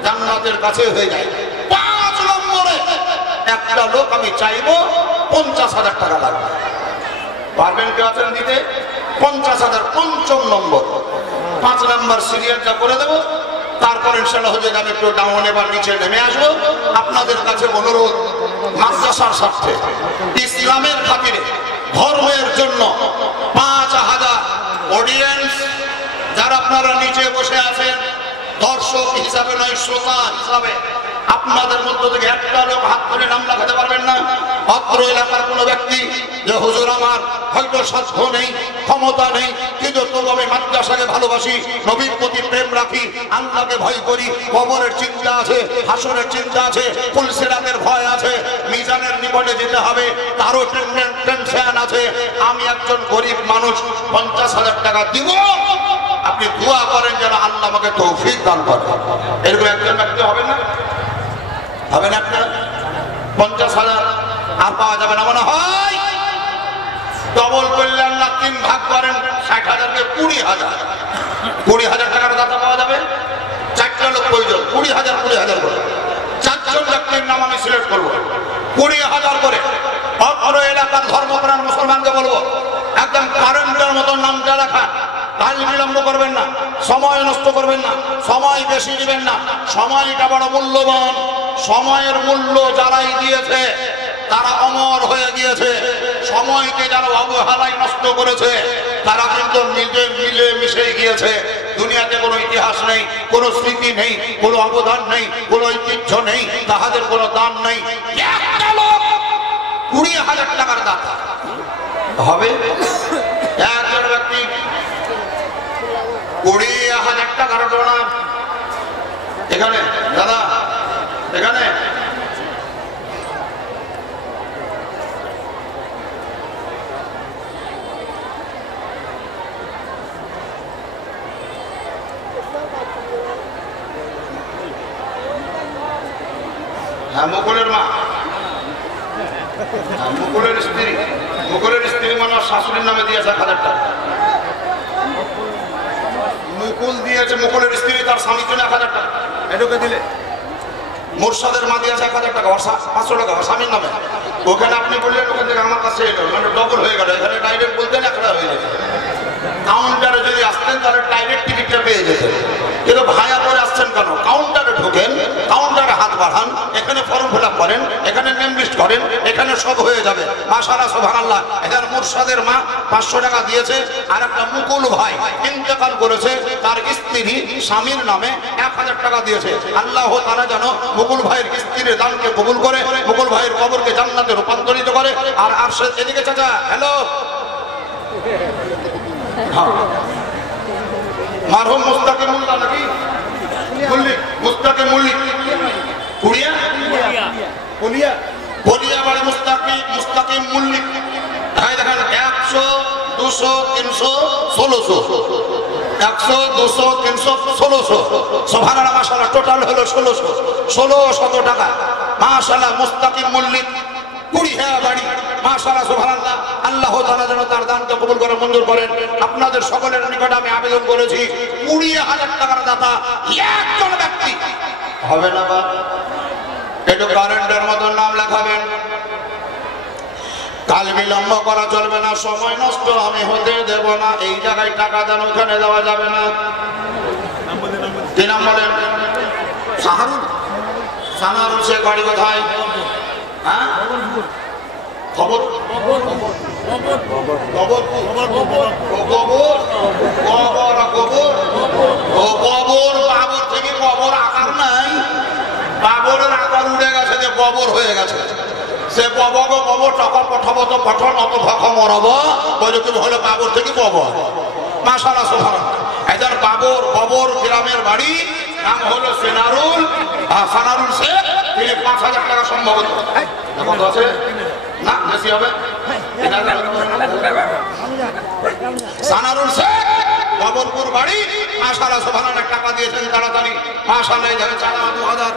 জান্নাতের কাছে হয়ে যায়। 5 নম্বরে একটা লোক আমি চাইবো 50,000 টাকা লাগবে। পারবেন কেউ আছেন দিতে? 50,000 পঞ্চম নম্বর। 5 নম্বর সিরিয়ালটা করে দেবো, তারপর ইনশাআল্লাহ হয়ে যাবে। একটু ডাউনে বা নিচে নেমে আসবো। আপনাদের কাছে অনুরোধ, মাদ্রাসার স্বার্থে ইসলামের খাতিরে ধর্মের জন্য 5,000 অডিয়েন্স যারা আপনারা নিচে বসে আছেন দর্শক হিসাবে নয় শ্রোতা হিসাবে, আপনাদের মধ্য থেকে একটা লোক হাত ধরে নাম লেখাতে পারবেন না? অত্র এলাকার কোনো ব্যক্তি যে হুজুর আমার হয়তো সাধ্য নেই ক্ষমতা নেই কিন্তু তবু আমি মাদ্রাসাকে ভালোবাসি, নবীর প্রতি প্রেম রাখি, আল্লাহকে ভয় করি, কবরের চিন্তা আছে, হাসরের চিন্তা আছে, পুলসিরাতের ভয় আছে, মিজানের নিকটে যেতে হবে তারও টেনশন আছে, আমি একজন গরিব মানুষ 50,000 টাকা দিব, আপনি দোয়া করেন যেন আল্লাহ আমাকে তৌফিক দান করে। এরকম একজন ব্যক্তি হবে না? হবে না? আপনার 50,000 আর পাওয়া যাবে না মনে হয়? ডবল করলে আল্লাহ 3 ভাগ করেন, 60,000 কে 20,000, 20,000 টাকার দাতা পাওয়া যাবে। 4টা লোক প্রয়োজন, 20,000 করে 4 জন ব্যক্তির নাম আমি সিলেক্ট করবো, 20,000 করে। অপর এলাকার ধর্মপ্রাণ মুসলমানকে বলবো একদম কারেন্টের মতো নামটা লেখা, কাল বিলম্ব করবেন না, সময় নষ্ট করবেন না, সময় বেশি দিবেন না, সময়টা বড় মূল্যবান। সময়ের মূল্য যারাই দিয়েছে তারা অমর হয়ে গিয়েছে, সময়কে যারা অবহেলায় নষ্ট করেছে তারা কিন্তু নিজে মিলে মিশে গিয়েছে। দুনিয়াতে কোনো ইতিহাস নেই, কোনো স্মৃতি নেই, কোনো অবদান নেই, কোনো ঐতিহ্য নেই, তাহাদের কোনো দান নেই। একটা লোক 20,000 টাকার দাতা হবে, একজন ব্যক্তি 20,000 টাকার ডোনার। এখানে দাদা, এখানে হ্যাঁ মুকুলের মা, মুকুলের স্ত্রী, মুকুলের স্ত্রী মানে শাশুড়ির নামে দিয়েছে 1,000 টাকা। মুকুল দিয়েছে, মুকুলের স্ত্রী তার স্বামীর জন্য 1,000 টাকা এটুকে দিলে। মুর্শাদের মা দিয়েছে 1,000 টাকা, 500 টাকা স্বামীর নামে। ওখানে আপনি বললেন ওখান থেকে আমার কাছে এলো, মানে ডবল হয়ে গেল। এখানে ডাইরেক্ট বলতেন 1 টাকা হয়ে যেত। কাউন্টারে যদি আসতেন তাহলে ডাইরেক্ট টিকিটটা পেয়ে যেতেন। কিন্তু ভাইয়া করে আসছেন কেন? কাউন্টারে ঢোকেন, কাউন্টারে হাত বাড়ান, এখানে ফর্ম ফিল আপ করেন, এখানে নেম লিস্ট করেন, এখানে সব হয়ে যাবে। মাশাআল্লাহ সুবহানাল্লাহ। এখানে মুর্শাদের মা 500 টাকা দিয়েছে। আর একটা মুকুল ভাই ইন্তেকাল করেছে, তার স্ত্রী স্বামীর নামে 1,000 টাকা দিয়েছে। আল্লাহ তাআলা যেন মুকুল ভাইয়ের স্ত্রীর দানকে কবুল করে, মুকুল ভাইয়ের কবরকে জান্নাতে রূপান্তরিত করে। আর আরশাদ এদিকে চাচা, হ্যালো। মারহুম মুস্তাকিম মোল্লা নাকি মল্লিক, মুস্তাকিম মল্লিক কুড়িয়া কুলিয়া বলিয়া বাড়ি মুস্তাকিম মল্লিক। হ্যাঁ দেখেন 100 200 300 1600, 100 200 300 1600। সুবহানাল্লাহ মাশাআল্লাহ, টোটাল হলো 1600 টাকা। মাশাআল্লাহ মুস্তাকিম মল্লিক কুড়িয়া বাড়ি। মাশাআল্লাহ সুবহানাল্লাহ। আল্লাহ তাআলা যেন তার দানকে কবুল করে মঞ্জুর করেন। আপনাদের সকলের নিকট আমি আবেদন করেছি 20,000 টাকার দাতা একজন ব্যক্তি হবে না বা একটু কারেন্টের মতো নাম লেখাবেন। কাল বিলম্ব করা চলবে না, সময় নষ্ট আমি হতে দেব না। এই জায়গায় টাকা দেন, ওখানে দেওয়া যাবে না। কি নাম বলেন? সানারুল শেখ, বাড়ি কোথায়? হ্যাঁ খবর বাবর থেকে কবর আকার নাই, বাবরের আকার উঠে গেছে, যে কবর হয়ে গেছে। সে কবর টাকা পঠাবত পঠন অত ভখ মরব ওইরকম হলো বাবর থেকে কবর। মাশাআল্লাহ সুবহানাল্লাহ। এদের বাবর গ্রামের বাড়ি, নাম হলো সানারুল শেখ। তিনি 5,000 টাকা সম্ভবত আছে না, বেশি হবে। সানারুল শেখ বাবরপুর বাড়ি। মাশাআল্লাহ সুবহানাল্লাহ, টাকা দিয়েছেন তাড়াতাড়ি। মাশাআল্লাহ। এই ধরে চাঁদা 2,000।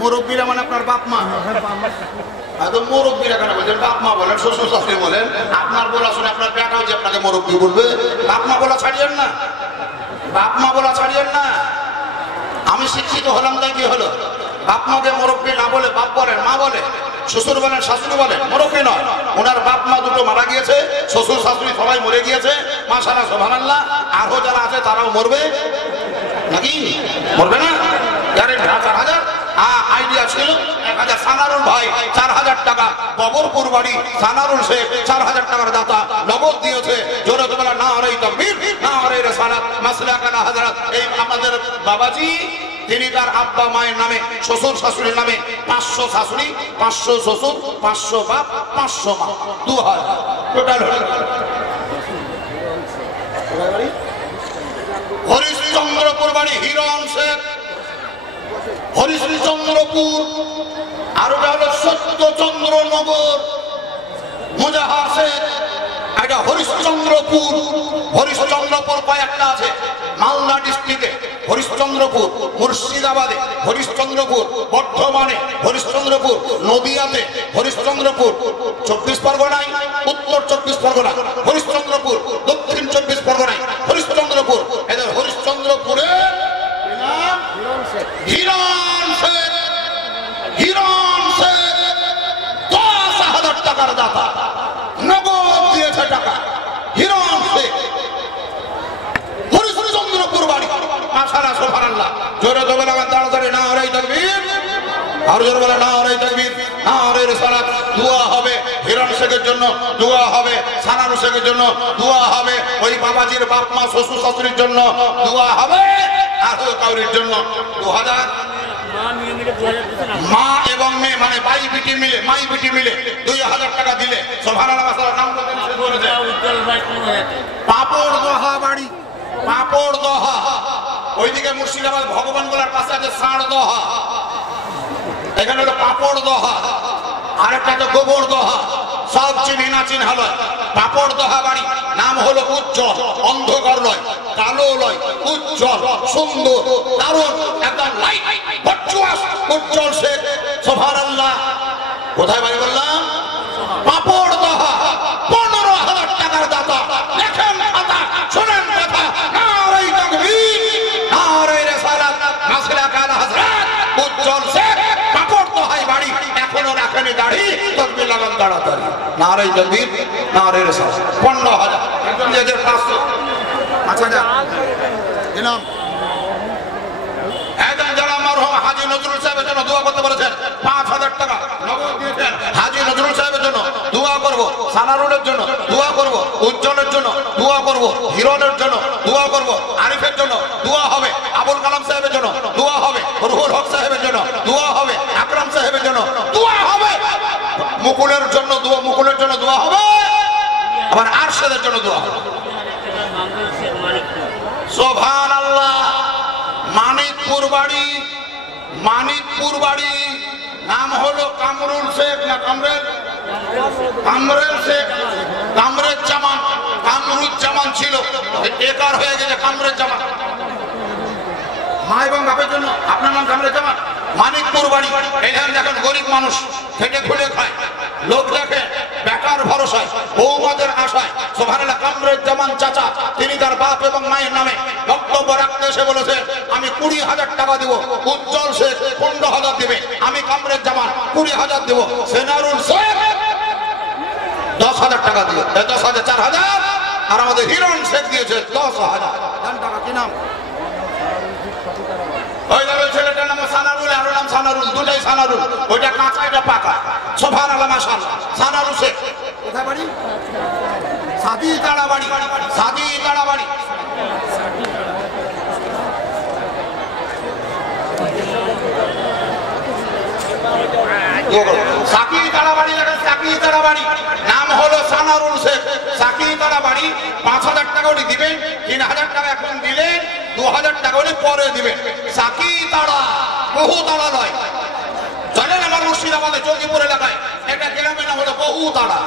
মুরব্বীরা মানে আপনার বাপ মা, একদম মুরব্বীরা কেন বলছেন? বাপ মা বলেন, শ্বশুর শাশুড়ি বলেন। আপনার বলা শুনে আপনার বেটাও যে আপনাকে মুরব্বী বলবে। বাপ মা বলা ছাড়িয়েন না, বাপ মা বলা ছাড়িয়েন না। আমি শিক্ষিত হলাম তাই কি হলো? বাপ মাকে মুরব্বী না বলে বাপ বলেন, মা বলে, শ্বশুর বলেন, শাশুড়ি বলেন, মুরব্বী নয়। ওনার বাপ মা দুটো মারা গিয়েছে, শ্বশুর শাশুড়ি সবাই মরে গিয়েছে। মাশাআল্লাহ সুবহানাল্লাহ। আরো যারা আছে তারাও মরবে নাকি? মরবে না? 4,000 আইডিয়া ছিল 1,000। সানারুল ভাই 4,000 টাকা, বাবরপুর বাড়ি। সানারুল শেখ 4,000 টাকার দাতা নগদ দিয়েছে। জোরে তোমরা নারে তাকবীর, নারে রিসালাত, মাসলাকানা হযরত। এই আমাদের বাবাজি, তিনি তার আব্বা মায়ের নামে, শ্বশুর শাশুড়ির নামে 500 শাশুড়ি, 500 শ্বশুর, 500 বাপ, 500 মা, 2,000 টোটাল হলো। হরিশ্চন্দ্রপুর বাড়ি হিরণ শেখ, হরিশ্চন্দ্রপুর। আর ওটা হলো সত্যচন্দ্রনগর মুজাহার শেখ। এটা হরিশ্চন্দ্রপুর। হরিশ্চন্দ্রপুর কয়েকটা আছে মালদা ডিস্ট্রিক্টে, হরিশ্চন্দ্রপুর, মুর্শিদাবাদে হরিশ্চন্দ্রপুর, বর্ধমানে হরিশ্চন্দ্রপুর, নদিয়াতে হরিশ্চন্দ্রপুর, 24 পরগনায়, উত্তর 24 পরগনা হরিশ্চন্দ্রপুর, দক্ষিণ 24 পরগনায় হরিশ্চন্দ্রপুর। এদের হরিশ্চন্দ্রপুরে হিরণ শেখ, হিরণ শেখ 10,000 টাকার দাতা নগদ দিয়েছে টাকা। হিরণ শেখ হরিশ্চন্দ্রপুর বাড়ি। মাশাআল্লাহ সুবহানাল্লাহ। জোরে জোরে আমার তাড়াতাড়ি নারে তাকবীর, আর জোরে বলে নারে তাকবীর, নারে রিসালাত। দোয়া হবে হিরণ শেখের জন্য, দোয়া হবে সানারুল শেখের জন্য, দোয়া হবে ওই বাবাজির বাপ মা শ্বশুর শাশুড়ির জন্য, দোয়া হবে আর কাউরির জন্য। 2,000 মা এবং মেয়ে মানে ভাই বিটি মিলে, মাই বিটি মিলে 2,000 টাকা দিলে। সুবহানাল্লাহ। নাম বলতে পাপড় দোহা বাড়ি, পাপড় দোহা। ওইদিকে মুর্শিদাবাদ ভগবান গোলার পাশে আছে ষাঁড় দোহা, এখানে হলো পাপড় দোহা। আরেকটা তো গোবর দোহা। সব চিনি না চিন হলো। পাপড় দোহা বাড়ি, নাম হলো উজ্জ্বল, অন্ধকার নয়। কালো নয়, উজ্জ্বল সুন্দর দারুণ একদম লাইট বর্চুয়াস উজ্জ্বল শেখ সুবহানাল্লাহ। কোথায় বাড়ি বললাম? পাপড় দহা 15,000 টাকার দাতা। লেখেন কথা, শোনেন কথা। নারে তাকবীর, নারে রিসালাত, মাসলাক আলা হযরত উজ্জ্বল শেখ পাপড় দহাই বাড়ি। এখনো রাখেনি দাড়ি, তাকবীর লাগান তাড়াতাড়ি। নারে তাকবীর, নারে রিসালাত। 15,000 একজন এদের 500 5,000 দিলাম। একজন যারা মরহুম হাজী নজরুল সাহেবের জন্য দোয়া করতে বলেছেন 5,000 টাকা নগদ দিয়েছেন। হাজী নজরুল সাহেবের জন্য দোয়া করব, সানারুলের জন্য দোয়া করব, উজ্জ্বলের জন্য দোয়া করব, হিরনের জন্য দোয়া করব, আরিফের জন্য দোয়া হবে, আবুল কালাম সাহেবের জন্য দোয়া হবে, রুহুল হক সাহেবের জন্য দোয়া হবে, আকরাম সাহেবের জন্য দোয়া হবে, মুকুলের জন্য দোয়া, মুকুলের জন্য দোয়া হবে, আবার আরশেদের জন্য দোয়া হবে। সুবহানাল্লাহ। মানিকপুর বাড়ি, মানিকপুর বাড়ি, নাম হলো কামরুল শেখ না কামরেল? কামরেল শেখ, কামরের জামান, কামরুজ্জামান ছিল, বেকার হয়ে গেছে কামরের জামান। মা এবং বাপের জন্য আপনার নাম কামরের জামান। মানিকপুর বাড়ি, এখানে দেখেন গরিব মানুষ খেটে খুলে খায়, লোক দেখে বেকার ভরসায়, বৌমাদের আশায়। সুবহানাল্লাহ। কামরের জামান চাচা তিনি তার বাপ এবং মায়ের নামে বক্তব্য রাখতে এসে বলেছেন আমি 20,000 টাকা দিব, উজ্জ্বল শেখ 15,000 দিবে, আমি কামরের জামান 20,000 দিব, সেনারুল শেখ 10,000 টাকা দিয়ে 10,000 4,000, আর আমাদের হিরণ শেখ দিয়েছে 10,000 টাকা। কি নাম? ওই ছেলেটার নাম সানারুল, আর নাম সানারুল, দুটাই সানারুল। ওইটা কাঁচা, এটা পাকা। সুবহানাল্লাহ মাশাআল্লাহ। সানারুল শেখ কোথায় বাড়ি? সাদি তাড়া বাড়ি, সাদি তাড়া বাড়ি। সাকি তাড়াবাড়ি, সাকি তাড়াবাড়ি, নাম হলো সানারুল শেখ। সাকি তাড়াবাড়ি 5,000 টাকা উনি দিবেন, 3,000 টাকা এখন দিলেন, 2,000 টাকা উনি পরে দিবেন। সাকি তাড়া, বহু তাড়া নয়। জানেন আমার মুর্শিদাবাদে জলদিপুর এলাকায় একটা গ্রামের নাম হলো বহু তাড়া,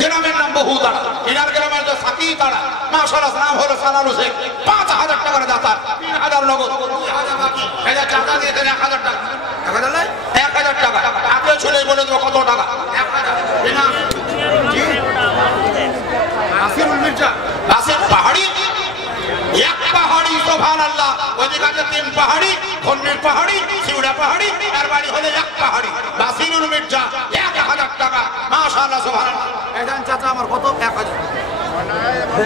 গ্রামের নাম বহু তাড়া, এনার গ্রামের যে সাকি তাড়া। মাশাআল্লাহ, নাম হলো সানারুল শেখ। 5,000 টাকার দাতা, 3,000 নগদ, 2,000 বাকি। এটা চাচা দিয়েছেন 1,000 টাকা। 1,000 টাকা আগে ছেলে বলে দেবো কত টাকা? 1,000। নাসিরুল মির্জা, নাসির পাহাড়ি, এক পাহাড়ি। সুবহানাল্লাহ। ওইদিকে আছে 3 পাহাড়ি, ধন্যের পাহাড়ি, শিউড়া পাহাড়ি, আর বাড়ি হলে এক পাহাড়ি। নাসিরুল মির্জা 1,000 টাকা। মাশাআল্লাহ সুবহানাল্লাহ। একজন চাচা আমার কত? 1,000।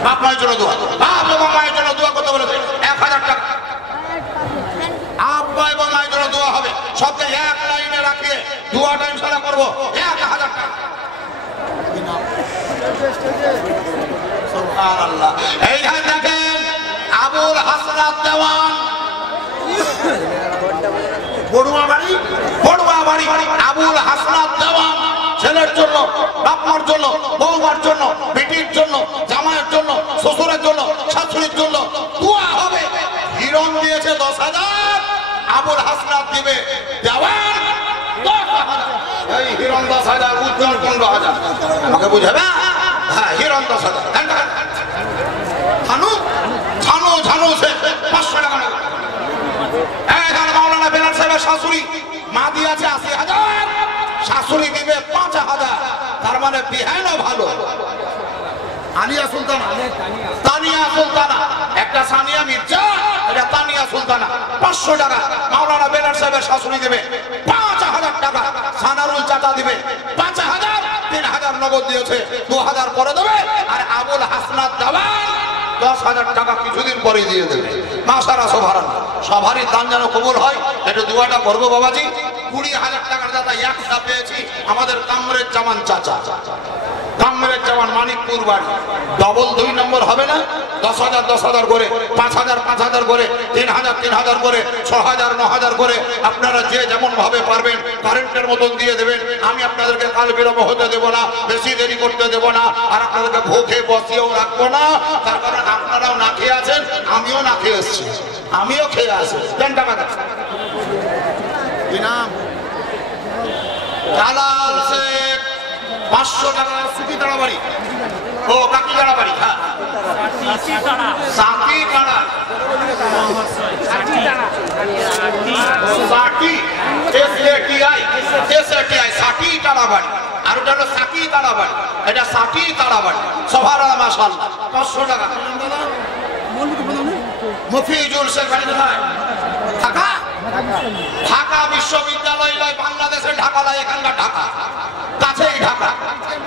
বাপ মায়ের জন্য দোয়া, বাপ এবং মায়ের জন্য দোয়া করতে বলেছে 1,000 টাকা। আব্বা এবং মায়ের জন্য দোয়া হবে। সবকে এক লাইনে রাখিয়ে দোয়াটা ইনশাআল্লাহ করব। 1,000 টাকা। সুবহানাল্লাহ। এইখানে দেখেন আবুল হাসনাত দেওয়ান, বড়ুয়া বাড়ি, বড়ুয়া বাড়ি। আবুল হাসনাত দেওয়ান ছেলের জন্য, বাপমার জন্য, বৌমার জন্য, বেটির জন্য, জামাইয়ের জন্য, শ্বশুরের জন্য, শাশুড়ির জন্য দোয়া হবে। হিরণ দিয়েছে 10,000, আবুল হাসনাত দিবে দেওয়ান 10,000। এই হিরণ 10,000, উজ্জ্বল 15,000। আমাকে বুঝাবে? হ্যাঁ, হিরণ 10,000। ঝানু ঝানু ঝানু সে 500 টাকা। এখানে মাওলানা বেলাল সাহেবের শাশুড়ি মা দিয়েছে 80,000, শাশুড়ি দিবে 5,000। তার মানে বিহানও ভালো। আলিয়া সুলতানা, তানিয়া সুলতানা, একটা সানিয়া মির্জা, এটা তানিয়া সুলতানা। 500 টাকা মাওলানা বেলাল সাহেবের শাশুড়ি দেবে। 5,000 টাকা সানারুল চাচা দিবে। 5,000, 3,000 নগদ দিয়েছে, 2,000 পরে দেবে। আর আবুল হাসনাত দেওয়ান 10,000 টাকা কিছুদিন পরে দিয়ে দেবে। মাশাআল্লাহ সুবহানাল্লাহ। সবারই দান যেন কবুল হয়, একটু দোয়াটা করবো বাবাজি। 20,000 টাকার দাতা একটা পেয়েছি আমাদের কামরের জামান চাচা, কামরের জামান, মানিকপুর বাড়ি। ডবল 2 নম্বর হবে না? 10,000 10,000 করে, 5,000 5,000 করে, 3,000 3,000 করে, 6,000 9,000 করে। আপনারা যে যেমন ভাবে পারবেন কারেন্টের মতন দিয়ে দেবেন। আমি আপনাদেরকে কাল বিলম্ব হতে দেবো না, বেশি দেরি করতে দেবো না, আর আপনাদেরকে ভোগে বসিয়েও রাখবো না। তার কারণ আপনারাও না খেয়ে আছেন, আমিও না খেয়ে এসেছি, আমিও খেয়ে আসি। দেন টাকা দেন। কি নাম? জালাল শেখ 500 টাকা, সুতি তাড়াবাড়ি। ও কাকি কাড়া বাড়ি, হ্যাঁ সাকি কাড়া, সাকি SATI সাকি কাড়া বাড়ি, আর ওটা হলো সাকি কাড়া বাড়ি, এটা সাকি কাড়া বাড়ি। সুবহানাল্লাহ মাশাআল্লাহ। 500 টাকা। মফিজুল শেখ বাড়ি কোথায়? ঢাকা। ঢাকা বিশ্ববিদ্যালয় নয়, বাংলাদেশের ঢাকা নয়, এখানকার ঢাকা, কাছেই ঢাকা।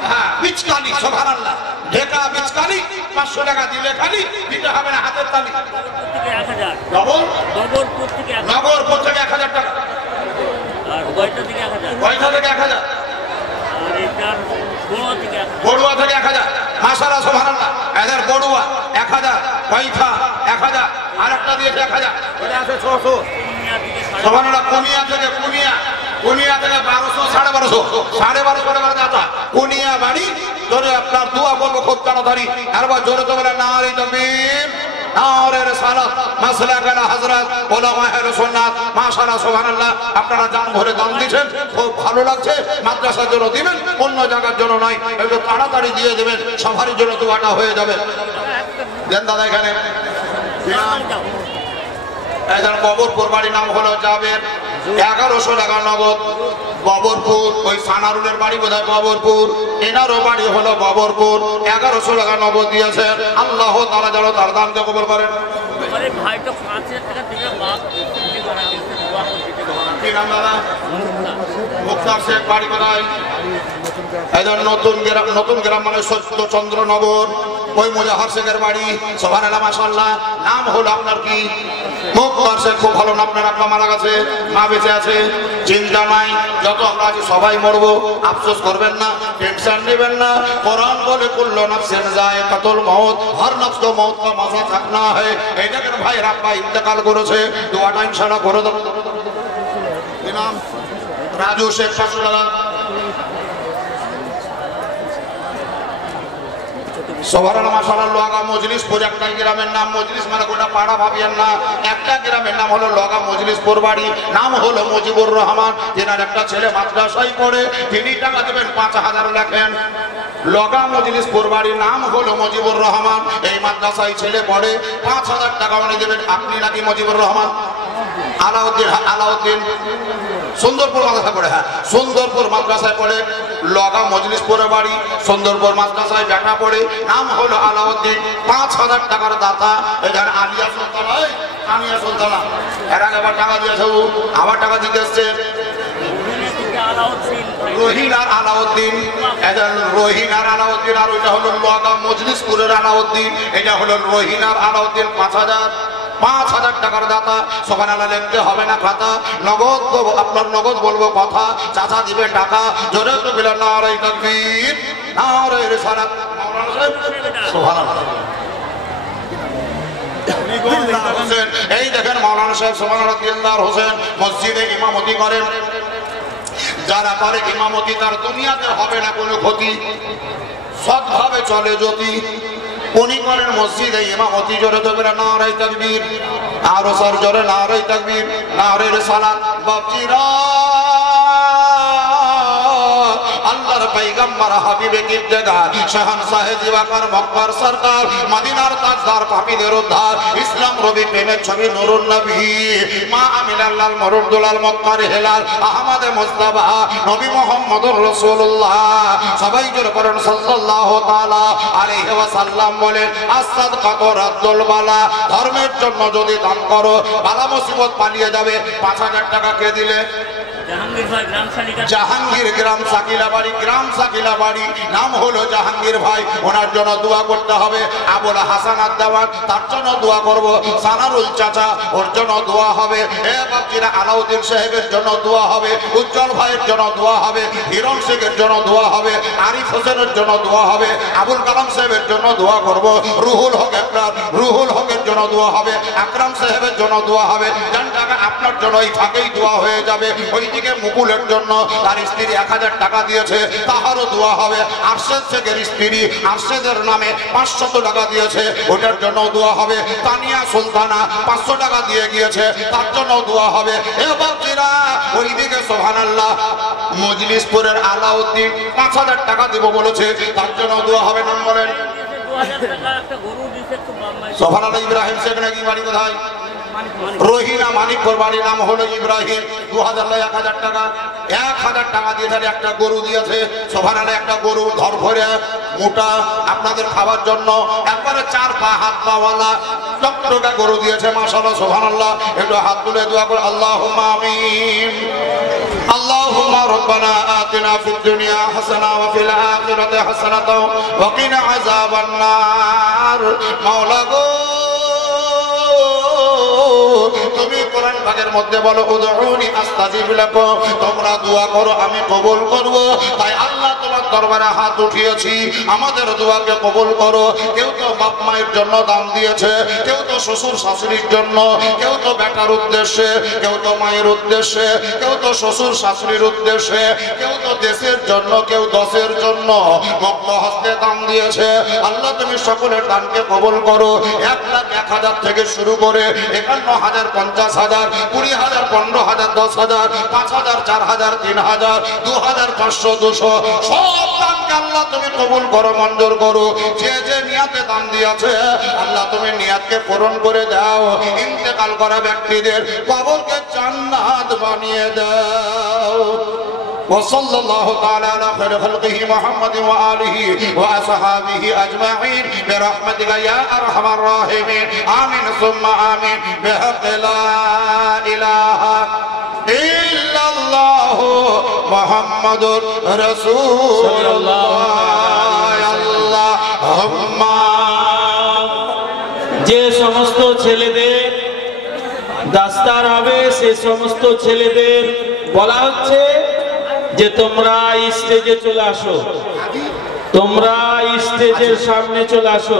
হ্যাঁ, বিচকালি। সুবহানাল্লাহ। ঢাকা বিচকালি। 500 টাকা দিলে খালি, দিতে হবে না হাতের তালি। নগরপুর থেকে 1000 টাকা। গয়ঠা থেকে 1000। বড়ুয়া থেকে 1000। মাশাআল্লাহ সুবহানাল্লাহ। এদের বড়ুয়া 1000, গয়ঠা 1000, আরেকটা দিয়েছে 1000, ওটা আছে 600। সুবহানাল্লাহ। কুনিয়া থেকে 1200, 1250 করে দাদা কুনিয়া বাড়ি। ধরে আপনার দোয়া করবো খুব তাড়াতাড়ি, আরবার জোরে তো বলে নারে তাকবীর, নারে রিসালাত, মাসলাকানা হযরত উলামা আহলে সুন্নাত। মাশাআল্লাহ সুবহানাল্লাহ। আপনারা জান ভরে দান দিয়েছেন, খুব ভালো লাগছে। মাদ্রাসার জন্য দিবেন, অন্য জায়গার জন্য নয়, একটু তাড়াতাড়ি দিয়ে দিবেন, সবারই জন্য দোয়াটা হয়ে যাবে। দেন দাদা এখানে এদের ববরপুর বাড়ি, নাম হলো জাবের, 1100 টাকা নগদ। ববরপুর, ওই সানারুলের বাড়ি বোধহয় ববরপুর, এনারও বাড়ি হলো ববরপুর, 1100 টাকা নগদ দিয়েছেন। আল্লাহ তাআলা যেন তার দানকে কবুল করেন। কি নাম দাদা? মুক্তার শেখ বাড়ি কোথায়? এদের নতুন গ্রাম মানে চন্দ্রনগর, ওই মুজাহার শেখের বাড়ি। সুবহানাল্লাহ মাশাআল্লাহ। নাম হলো আপনার কি? মুক্তার শেখ। খুব ভালো নাম। আপনার আব্বা মারা গেছে, মা বেঁচে আছে, চিন্তা নাই, যত আমরা আছি সবাই মরবো, আফসোস করবেন না, টেনশন নেবেন না। কোরআন বলে কুল্লু নাফসিন যায়কাতুল মউত, হর নফস কো মউত কা মজা চাখনা হ্যায়। এই দেখেন ভাই আব্বা ইন্তেকাল করেছে, দোয়াটা ইনশাআল্লাহ করে দেব। কি নাম? রাজু শেখ। 500 টাকা। সুবহানাল্লাহ মাশাআল্লাহ। লগা মজলিসপুর একটা গ্রামের নাম, মজলিস মানে গোটা পাড়া ভাবিয়েন না, একটা গ্রামের নাম হলো লগা মজলিসপুর বাড়ি, নাম হলো মুজিবুর রহমান। যেনার একটা ছেলে মাদ্রাসায় পড়ে, তিনি টাকা দেবেন 5000 লেখেন। লগা মজলিসপুর বাড়ি, নাম হলো মুজিবুর রহমান। এই মাদ্রাসায় ছেলে পড়ে, 5000 টাকা উনি দেবেন। আপনি নাকি মুজিবুর রহমান? আলাউদ্দিন সুন্দরপুর মাদ্রাসায় পড়ে। হ্যাঁ, সুন্দরপুর মাদ্রাসায় পড়ে, লগা মজলিসপুরের বাড়ি, সুন্দরপুর মাদ্রাসায় বেটা পড়ে, নাম হলো আলাউদ্দিন। 5000 টাকার দাতা। এখানে আলিয়া সুলতানা, আমিয়া সুলতানা, এর আগে আবার টাকা দিয়েছে, আবার টাকা দিতে এসছে রহিনার আলাউদ্দিন। রহিনার আলাউদ্দিন, আর ওইটা হলো লগা মজলিসপুরের আলাউদ্দিন, এটা হলো রহিনার আলাউদ্দিন। 5000 টাকার দাতা। সুবহানাল্লাহ। লিখতে হবে না খাতা, নগদ আপনার নগদ বলবো কথা, চাচা দিবে টাকা। জোরে তো বলে নারে তাকবীর, নারে রিসালাত। মাওলানা সাহেব সুবহানাল্লাহ। এই দেখেন মাওলানা সাহেব সুবহানাল্লাহ দিলদার হোসেন মসজিদে ইমামতি করেন। যারা পারে ইমামতি, তার দুনিয়াতে হবে না কোনো ক্ষতি, সৎভাবে চলে যদি। উনি করেন মসজিদে ইমামতি। জোরে তো বলে নারে তাকবীর, আরো সর জোরে নারে তাকবীর, নারে রিসালাত। বাপজিরা, আল্লাহর পয়গম্বর হাবিবে কিবতেগার শাহনশাহ দিওয়াকার মক্কার সরকার, মদিনার তাজদার, পাপীদের উদ্ধার, ইসলাম রবি প্রেমের ছবি নুরুন নবী, মা আমিনাল্লাহ মরুদুলাল মক্কার হেলাল, আহমদ মুস্তাফা নবী মুহাম্মদুর রাসূলুল্লাহ। সবাই জোরে পড়েন সাল্লাল্লাহু তাআলা আলাইহি ওয়াসাল্লাম। বলেন আস-সাদকাতু রাদ্দুল বালা। ধর্মের জন্য যদি দান করো, বালা মুসিবত পালিয়ে যাবে। 5000 টাকা কে দিলে? জাহাঙ্গীর, গ্রাম সাকিলা বাড়ি, গ্রাম সাকিলা বাড়ি, নাম হলো জাহাঙ্গীর ভাই। ওনার জন্য দোয়া করতে হবে। আবুল হাসান আদ-দাওয়াত, তার জন্য দোয়া করব। সানারুল চাচা, ওর জন্য দোয়া হবে। এ বাপজিরা, আলাউদ্দিন সাহেবের জন্য দোয়া হবে। উজ্জ্বল ভাইয়ের জন্য দোয়া হবে। হিরণ শেখের জন্য দোয়া হবে। আরিফ হোসেনের জন্য দোয়া হবে। আবুল কালাম সাহেবের জন্য দোয়া করব। রুহুল হক আপনার, রুহুল হকের জন্য দোয়া হবে। আকরাম সাহেবের জন্য দোয়া হবে। জান টাকা আপনার জন্য এই ফাঁকেই দোয়া হয়ে যাবে। ওই ওইদিকে মুকুলের জন্য তার স্ত্রী 1000 টাকা দিয়েছে, তাহারও দোয়া হবে। আরশেদ শেখের স্ত্রী আরশেদের নামে 500 টাকা দিয়েছে, ওটার জন্য দোয়া হবে। তানিয়া সুলতানা 500 টাকা দিয়ে গিয়েছে, তার জন্য দোয়া হবে। এ বাচ্চারা ওইদিকে সুবহানাল্লাহ মজলিসপুরের আলাউদ্দিন 5000 টাকা দেব বলেছে, তার জন্য দোয়া হবে। নাম বলেন। 2000 টাকা একটা গরু দিয়েছে একটু সুবহানাল্লাহ। ইব্রাহিম শেখ নাকি বাড়ি কোথায়? রহিনা মানিকপুর বাড়ি, নাম হলো ইব্রাহিম। 2000 নয় 1000 টাকা, 1000 টাকা দিয়ে তাহলে একটা গরু দিয়েছে। সুবহানাল্লাহ। একটা গরু ধর ভরে মোটা আপনাদের খাবার জন্য একবারে 4 পা হাত পাওয়ালা চক্রটা গরু দিয়েছে। মাশাআল্লাহ সুবহানাল্লাহ। একটু হাত তুলে দোয়া করে আল্লাহুম্মা আমিন। اللهم ربنا آتنا في الدنيا حسنة وفي الآخرة حسنة وقنا عذاب النار। مولا গো তুমি কোরআন পাকের মধ্যে বলো উদউনি আস্তাজিব লাকুম, তোমরা দোয়া করো আমি কবুল করব। তাই আল্লাহ তোমার দরবারে হাত উঠিয়েছি, আমাদের দোয়াকে কবুল করো। কেউ তো বাপ মায়ের জন্য দান দিয়েছে, কেউ তো শ্বশুর শাশুড়ির জন্য, কেউ তো বেটার উদ্দেশ্যে, কেউ তো মায়ের উদ্দেশ্যে, কেউ তো শ্বশুর শাশুড়ির উদ্দেশ্যে, কেউ তো দেশের জন্য, কেউ দশের জন্য মুক্ত হস্তে দান দিয়েছে। আল্লাহ তুমি সকলের দানকে কবুল করো। 1,01,000 থেকে শুরু করে 51,000, 50,000, 20,000, 15,000, 10,000, 5,000, 4,000, 3,000, 2,000, 500, 200 সব দানকে আল্লাহ তুমি কবুল করো, মঞ্জুর করো। যে যে নিয়াতে দান দিয়েছে আল্লাহ তুমি নিয়াতকে পূরণ করে দাও। ইন্তেকাল করা ব্যক্তিদের কবরকে জান্নাত বানিয়ে দাও। وصلى الله تعالى على خير خلقه محمد وآله وأصحابه أجمعين برحمتك يا أرحم الراحمين آمين ثم آمين بحق لا إله إلا الله محمد رسول الله اللهم। যে সমস্ত ছেলেদের দাস্তার হবে সে সমস্ত ছেলেদের বলা হচ্ছে যে তোমরা স্টেজে চলে আসো, তোমরা স্টেজের সামনে চলে আসো।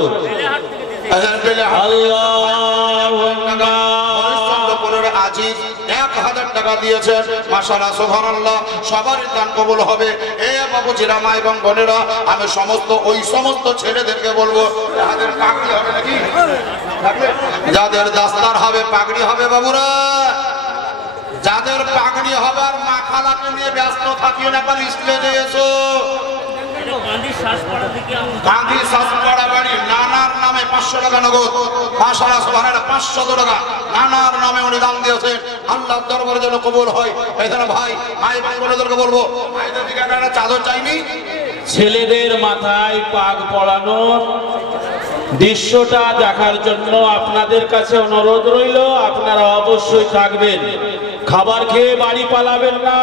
আজিজ 1000 টাকা দিয়েছেন, মাশাআল্লাহ সুবহানাল্লাহ। সবারই দান কবুল হবে। এ বাবুজিরা মা এবং বোনেরা, আমি ওই সমস্ত ছেলেদেরকে বলবো যাদের পাগড়ি হবে নাকি, যাদের দাস্তার হবে পাগড়ি হবে বাবুরা, যাদের পাগড়ি হবে আর মাখালাকে নিয়ে ব্যস্ত থাকিও না, একবার স্টেজে এসো। গান্ধী শাসপাড়া বাড়ি নানার নামে 500 টাকা নগদ। মাশাআল্লাহ সুবহানাল্লাহ। 500 টাকা নানার নামে উনি দান দিয়েছেন। আল্লাহর দরবারে যেন কবুল হয়। এখানে ভাই ভাই বোনেদেরকে বলবো ভাইদের দিকে একটা চাদর চাইনি। ছেলেদের মাথায় পাগ পড়ানোর দৃশ্যটা দেখার জন্য আপনাদের কাছে অনুরোধ রইল, আপনারা অবশ্যই থাকবেন। খাবার খেয়ে বাড়ি পালাবেন না,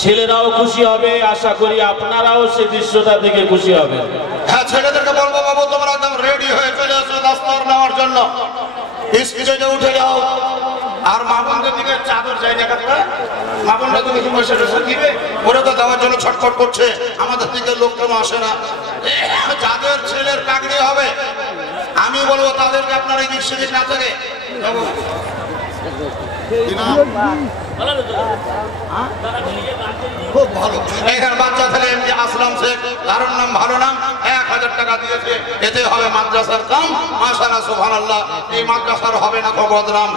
ছেলেরাও খুশি হবে, আশা করি আপনারাও সেই দৃশ্যটা দেখে খুশি হবেন। হ্যাঁ, ছেলেদেরকে বলবো বাবু তোমরা একদম রেডি হয়ে চলে এসো দাস্তার নেওয়ার জন্য, স্টেজে উঠে যাও। আর মা বোনদের দিকে চাদর চাই না, মা বোনরা তুমি কি পয়সা দিবে, ওরা তো দেওয়ার জন্য ছটফট করছে, আমাদের দিকে লোক কেন আসে না। যাদের ছেলের পাগড়ি হবে আমি বলবো তাদেরকে আপনারা এই দিক সেদিক না থাকে খুব ভালো। এখানে বাচ্চা ছেলে এমনি আসলাম শেখ, কারোর নাম ভালো নাম, 1000 টাকা দিয়েছে, এতে হবে মাদ্রাসার কাম। মাশাআল্লাহ সুবহানাল্লাহ। এই মাদ্রাসার হবে না বদনাম।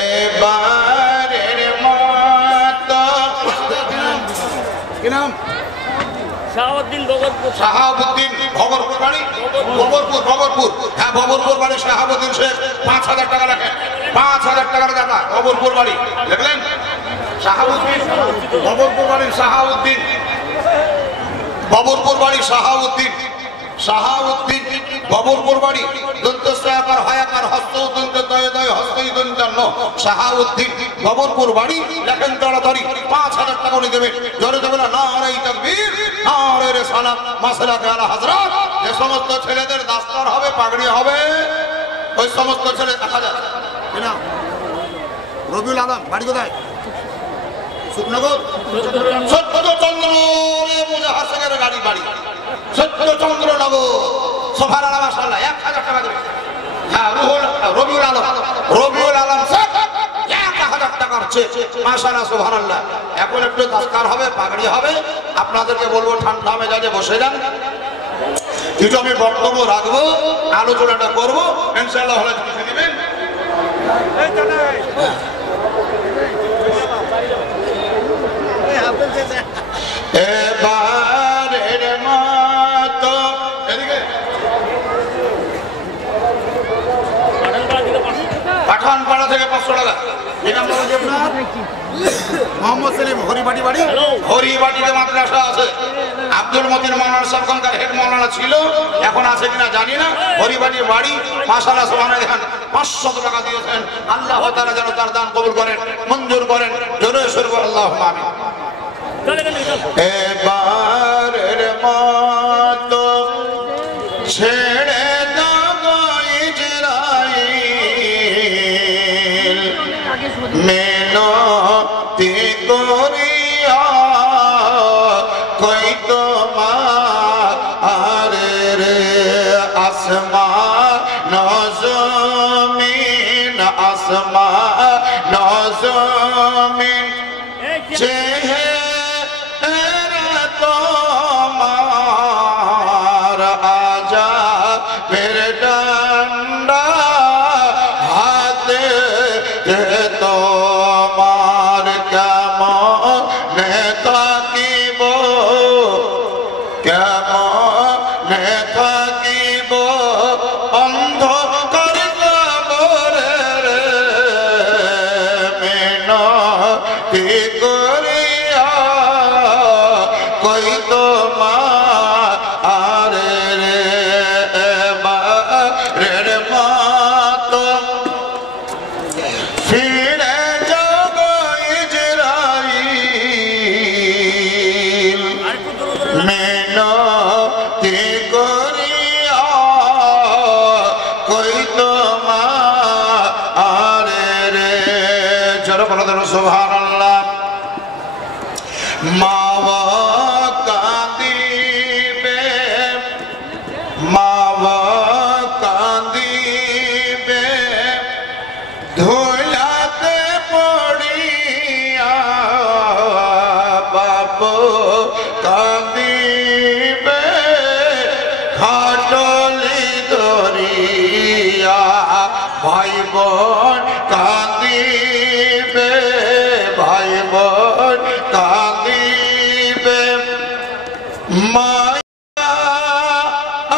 এবারের মতো কি নাম? শাহাবুদ্দিন ভগরপুর। শাহাবুদ্দিন ভগরপুর বাড়ি, ভগরপুর। হ্যাঁ, ভগরপুর বাড়ি শাহাবুদ্দিন শেখ। 5000 টাকা রাখেন, 5000 টাকার দাদা। ভগরপুর বাড়ি দেখলেন, শাহাবুদ্দিন ভগরপুর বাড়ি, শাহাবুদ্দিন ভগরপুর বাড়ি, শাহাবুদ্দিন ভগরপুর বাড়ি। দন্তস্বয়াকার হায়াকার হস্ত দন্ত দয় দয় হস্তই দন্তান্ন শাহাবুদ্দিন ভগরপুর বাড়ি। লেখেন তাড়াতাড়ি, 5000 টাকা উনি দেবেন। জোরে দেবেন না নারে তাকবীর, নারে রিসালাত, মাসলাকে আলা হযরত। যে সমস্ত ছেলেদের দাস্তার হবে পাগড়ি হবে ওই সমস্ত ছেলে 1000। না রবিউল আলম বাড়ি কোথায়? সুখনগর। সত্যচন্দ্র মুজাহাসের গাড়ি বাড়ি, সত্যচন্দ্র নগর। সুবহানাল্লাহ মাশাআল্লাহ। 1000 টাকা দেবে। হ্যাঁ, রবিউল আলম শেখ টাকার চেক, মাশাআল্লাহ সুবহানাল্লাহ। এখন একটু দাস্তার হবে, পাগড়ি হবে, আপনাদেরকে বলবো ঠান্ডা মেজাজে বসে যান, কিছু আমি বক্তব্য রাখবো, আলোচনাটা করবো, ইনশাআল্লাহ হলে কিছু দিবেন। এবারের মতো এদিকে পাঠানপাড়া থেকে 500 টাকা। এই নাম বলা যাবে না? মোহাম্মদ সেলিম, হরিবাটি বাড়ি, হরিবাটিতে মাদ্রাসা আছে। আব্দুল মতিন মাওলানা সাহেবখানকার হেড মাওলানা ছিল, এখন আছে কিনা জানি না। হরিবাটির বাড়ি, মাশাআল্লাহ সুবহানাল্লাহ, দেখেন 500 টাকা দিয়েছেন। আল্লাহ তাআলা যেন তার দান কবুল করেন, মঞ্জুর করেন, জোরে সরব আল্লাহুম্মা আমিন। এবারের মতো ছেড়ে দাও ইজরাইল, মিনতি করিয়া কই তোমার রে আসমান জমিন, আসমান জমিন চেহারা তোমার আযাবের ডান্ডা হাতে তোমার কেমনে থাকিব, কেমনে থাকিব অন্ধকার কবরের মিনতি করিয়া কই তোমার রে এবারের মতো ফিরে যাব ইজরাইল, মিনতি করিয়া কই তোমার রে। জোরে বলো তো সুবহানাল্লাহ। মাওয়া কাঁদিবে, মাওয়া কাঁদিবে ধুলাতে পড়িয়া, বাপ কাঁদিবে খাটলি ধরিয়া, ভাই বোন কাঁদিবে, ভাই বোন কাঁদিবে মায়া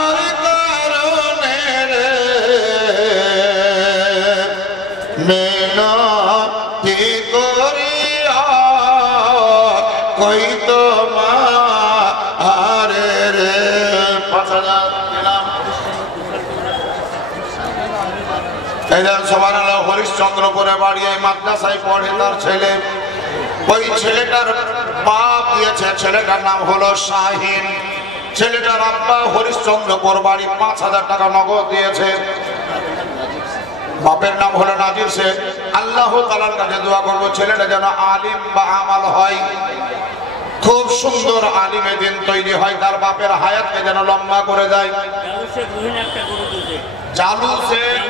আর কারণে রে মিনতি করিয়া কই তোমার রে। 5000 দিলাম। সুবহানাল্লাহ। হরিশ্চন্দ্রপুরে বাড়ি, এই মাদ্রাসায় পড়ে তার ছেলে। ওই ছেলেটার বাপ দিয়েছে, ছেলেটার নাম হলো শাহিন। ছেলেটার আব্বা হরিশ্চন্দ্রপুর বাড়ি 5000 টাকা নগদ দিয়েছে। বাপের নাম হলো নাজির শেখ। আল্লাহ তাআলার কাছে দোয়া করবো ছেলেটা যেন আলিম বা আমাল হয়, খুব সুন্দর আলিমে দিন তৈরি হয়, তার বাপের হায়াতকে যেন লম্বা করে দেয়। চালু শেখ,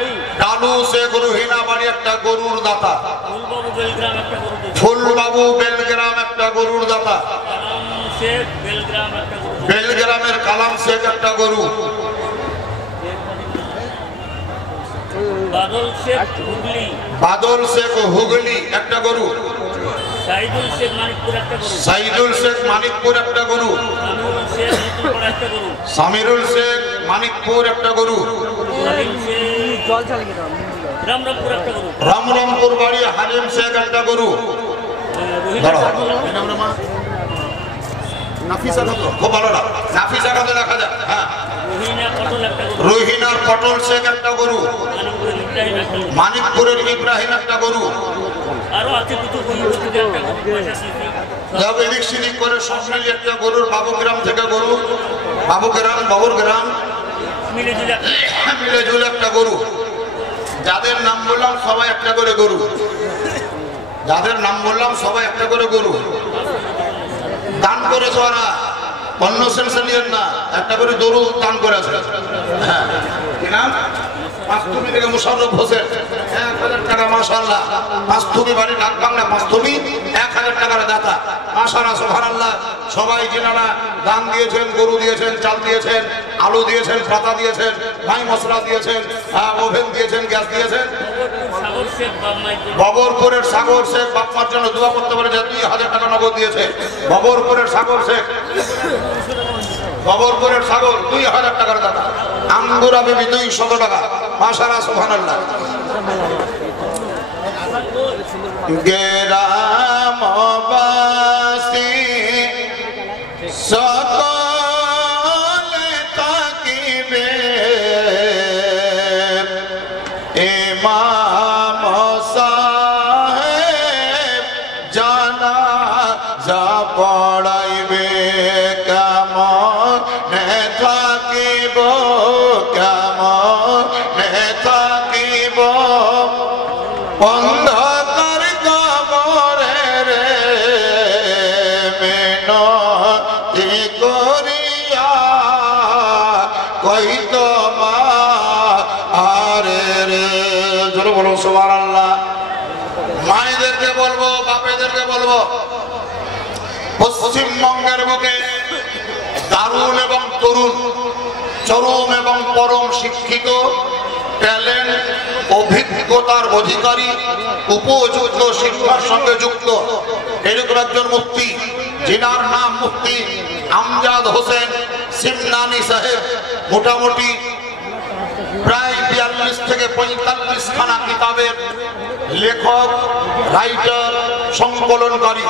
ডালু শেখ রুহিনা বাড়ি একটা গরুর দাতা। ফুলবাবু বেলগ্রাম একটা গরুর দাতা। বেলগ্রামের কালাম শেখ একটা গরু। বাদল শেখ হুগলি একটা গরু। সাইদুল শেখ মানিকপুর একটা গরু। সামিরুল শেখ মানিকপুর একটা গরু। রামরামপুর বাড়ি হালিম শেখ একটা গরু। খুব ভালো না, নাফিসা কত দেখা যায়। হ্যাঁ, রোহিনার পটল শেখ একটা গরু। মানিকপুরের ইব্রাহিম একটা গরু। এদিক সেদিক করে সব মিলিয়ে একটা গরুর বাবুগ্রাম থেকে গরু, বাবুগ্রাম বাবুরগ্রাম মিলে ঝুলে একটা গরু। যাদের নাম বললাম সবাই একটা করে গরু, যাদের নাম বললাম সবাই একটা করে গরু দান করেছে। ওরা অন্য সেন্সালিয়ার না, একটা করে গরু দান করেছে। হ্যাঁ, কি নাম? পাঁচতুলি থেকে মুশাররফ হোসেন 1000 টাকা মাশাআল্লাহ। পাঁচথুবি বাড়ি ডাক বাংলা পাঁচথুবি 1000 টাকার দাতা মাশাআল্লাহ সুবহানাল্লাহ। সবাই যিনারা দান দিয়েছেন, গরু দিয়েছেন, চাল দিয়েছেন, আলু দিয়েছেন, পাতা দিয়েছেন, মাই মশলা দিয়েছেন, ওভেন দিয়েছেন, গ্যাস দিয়েছেন। সাগর শেখ বাম্মাইতে ববরপুরের সাগর শেখ বাপ্পার জন্য দোয়া করতে পারে, 2000 টাকা নগদ দিয়েছে। ববরপুরের সাগর শেখ, ববরপুরের সাগর 2000 টাকার দাতা। আঙ্গুরা বিবি 200 টাকা মাশাআল্লাহ সুবহানাল্লাহ। গ্রামবাসী সকলে থাকিবে ইমাম সাহেব জানাজা পড়াইবে কেমনে থাকিব কেমনে থাকিব অন্ধকার কবরে রে মিনতি করিয়া কইত মা আরে রে জোরে বলো সুবহানাল্লাহ। মায়েদেরকে বলবো, বাপেদেরকে বলবো, পশ্চিমবঙ্গের বুকে দারুণ এবং তরুণ, চরম এবং পরম শিক্ষিত, ট্যালেন্ট, অভিজ্ঞতার অধিকারী, উপযুক্ত শিক্ষার সঙ্গে যুক্ত এরকম একজন মুফতি, যিনার নাম মুফতি আমজাদ হোসেন সিমনানি সাহেব। মোটামুটি প্রায় 42 থেকে 45 খানা কিতাবের লেখক, রাইটার, সংকলনকারী।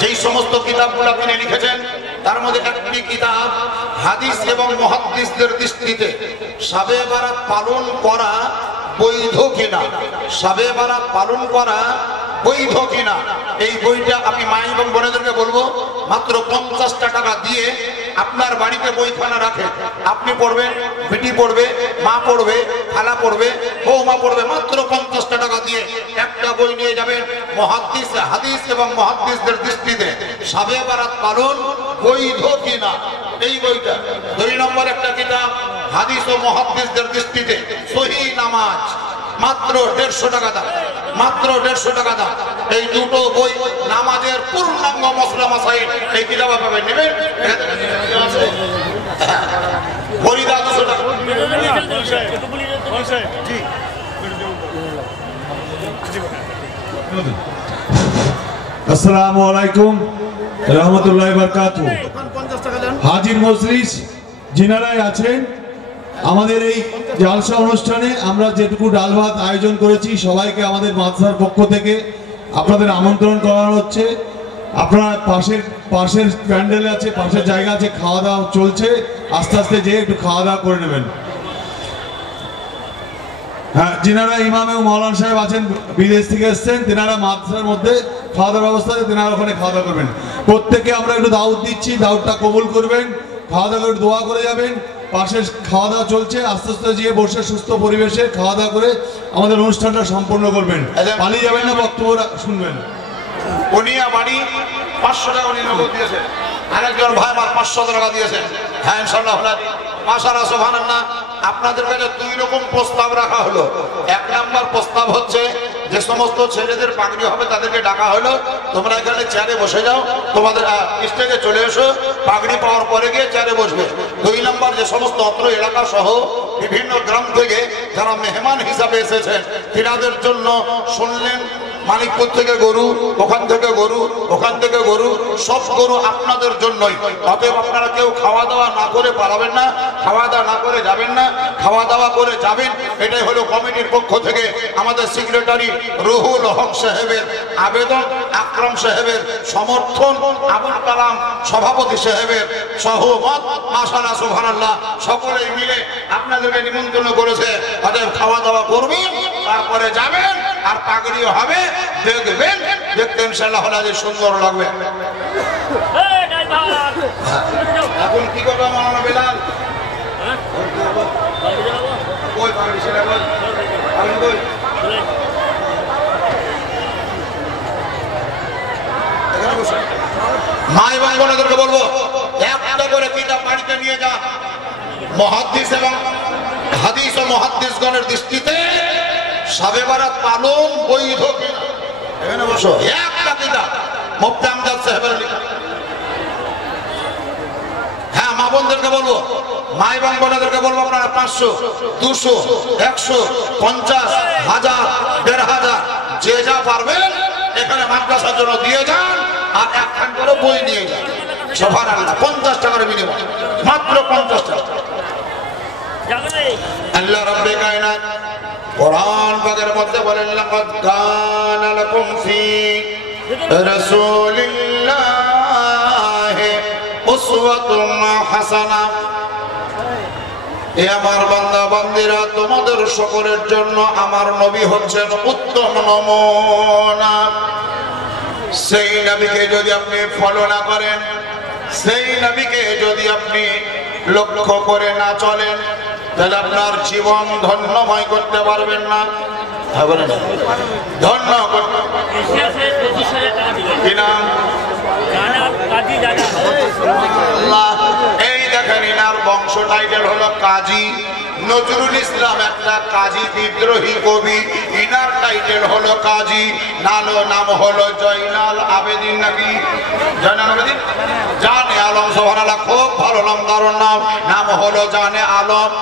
যেই সমস্ত কিতাবগুলো তিনি লিখেছেন তার মধ্যে একটি কিতাব হাদিস এবং মুহাদ্দিসদের দৃষ্টিতে শাবে বারাত পালন করা বৈধ কিনা, শাবে বারাত পালন করা বৈধ কিনা। এই বইটা আমি মা এবং বোনেদেরকে বলবো, মাত্র 50 টাকা দিয়ে আপনার বাড়িতে বইখানা রাখে, আপনি পড়বেন, বেটি পড়বে, মা পড়বে, খালা পড়বে, বৌমা পড়বে, মাত্র 50 টাকা দিয়ে একটা বই নিয়ে যাবেন। মুহাদ্দিস, হাদিস এবং মুহাদ্দিসদের দৃষ্টিতে শাবে বারাত পালন বৈধ কিনা, এই বইটা। 2 নম্বর একটা কিতাব হাদিস ও মুহাদ্দিসদের দৃষ্টিতে সহিহ নামাজ, মাত্র 150 টাকা দাম, মাত্র 150 টাকা দাম। এই দুটো বই নামাজের পূর্ণাঙ্গ মসলা মাসাইল, এই কিতাব পাবেন, নেবেন। ফরিদা 200 টাকা। আসসালামু আলাইকুম রহমতুল্লাহি ওয়া বারাকাতুহু। হাজির মজলিস যিনারাই আছেন, আমাদের এই জালসা অনুষ্ঠানে আমরা যেটুকু ডাল ভাত আয়োজন করেছি, সবাইকে আমাদের মাদ্রাসার পক্ষ থেকে আপনাদের আমন্ত্রণ করা হচ্ছে। আপনারা পাশের প্যান্ডেলে আছে, পাশের জায়গা আছে, খাওয়া দাওয়া চলছে, আস্তে আস্তে যেয়ে একটু খাওয়া দাওয়া করে নেবেন। হ্যাঁ, যিনারা ইমাম এবং মৌলানা সাহেব আছেন, বিদেশ থেকে এসছেন, তেনারা মাদ্রাসার মধ্যে খাওয়া দাওয়ার ব্যবস্থা আছে, তেনারা ওখানে খাওয়া দাওয়া করবেন। প্রত্যেকে আমরা একটু দাওয়াত দিচ্ছি, দাওয়াতটা কবুল করবেন, খাওয়া দাওয়া করে দোয়া করে যাবেন। পাশে খাওয়া দাওয়া চলছে, আস্তে আস্তে গিয়ে বসে সুস্থ পরিবেশে খাওয়া দাওয়া করে আমাদের অনুষ্ঠানটা সম্পন্ন করবেন। পালিয়ে যাবেন না, বক্তব্য শুনবেন। উনিয়া বাড়ি 500 টাকা উনি নগদ দিয়েছেন, আরেকজন ভাই আমার 500 টাকা দিয়েছেন। হ্যাঁ ইনশাআল্লাহ মাশাআল্লাহ সুবহানাল্লাহ। আপনাদের কাছে 2 রকম প্রস্তাব রাখা হলো। 1 নাম্বার প্রস্তাব হচ্ছে, যে সমস্ত ছেলেদের পাগড়ি হবে তাদেরকে ডাকা হলো, তোমরা এখানে চেয়ারে বসে যাও, তোমাদের স্টেজে চলে এসো, পাগড়ি পাওয়ার পরে গিয়ে চেয়ারে বসবে। 2 নাম্বার, যে সমস্ত অত্র এলাকা সহ বিভিন্ন গ্রাম থেকে যারা মেহমান হিসাবে এসেছেন, তিনাদের জন্য শুনলেন মানিকপুর থেকে গরু, ওখান থেকে গরু, ওখান থেকে গরু, সব গরু আপনাদের জন্যই। অতএব আপনারা কেউ খাওয়া দাওয়া না করে পালাবেন না, খাওয়া দাওয়া না করে যাবেন না, খাওয়া দাওয়া করে যাবেন। এটাই হলো কমিটির পক্ষ থেকে আমাদের সেক্রেটারি রুহুল হক সাহেবের আবেদন, আকরাম সাহেবের সমর্থন, আবুল কালাম সভাপতি সাহেবের সহমত। মাশাআল্লাহ সুবহানাল্লাহ, সকলেই মিলে আপনাদেরকে নিমন্ত্রণ করেছে। অতএব খাওয়া দাওয়া করবেন, তারপরে যাবেন, আর পাগড়িও হবে, দেখবেন, দেখতে ইনশাআল্লাহ যে সুন্দর লাগবে। এখন কি করবো মাওলানা বেলাল? কই পাগড়ি সেটা বল, এখন কই? এখানে বসে মা এবং বোনেদেরকে বলবো, একটা করে কিতাব বাড়িতে নিয়ে যা। মুহাদ্দিস এবং হাদিস ও মুহাদ্দিসগণের দৃষ্টিতে শবে বরাত পালন বৈধ কিনা এখানে বসো একটা কিতাব মুফতি আমজাদ সাহেবের লেখা। হ্যাঁ মা বোনদেরকে বলবো, মা এবং বোনেদেরকে বলবো আপনারা 500 200 100 50 1000 1500 যে যা পারবেন এখানে মাদ্রাসার জন্য দিয়ে যান, আর একখান করে বই নিয়ে যান। সুবহানাল্লাহ, 50 টাকার বিনিময়, মাত্র 50 টাকা। আল্লাহ রাব্বুল কায়নাত কোরআন পাকের মধ্যে বলেন, লাকাদ কানা লাকুম ফি রাসূলিল্লাহি উসওয়াতুন হাসানা। এ আমার বান্দা বান্দীরা, তোমাদের সকলের জন্য আমার নবী হচ্ছেন উত্তম নমুনা। সেই নবীকে যদি আপনি ফলো না করেন, সেই নবীকে যদি আপনি লক্ষ্য করে না চলেন, তাহলে আপনার জীবন ধন্যময় করতে পারবেন না। ধন্য করতে এই দেখেন ইনার বংশ টাইটেল হলো কাজী নজরুল ইসলাম, একটা কাজী বিদ্রোহী কবি। ইনার টাইটেল হলো কাজী, নাম হলো জয়নাল আবেদিন, নাকি জয়নাল আবেদিন, জানে আলম। সুবহানাল্লাহ, খুব ভালো নাম, দারুণ নাম। নাম হলো জানে আলম,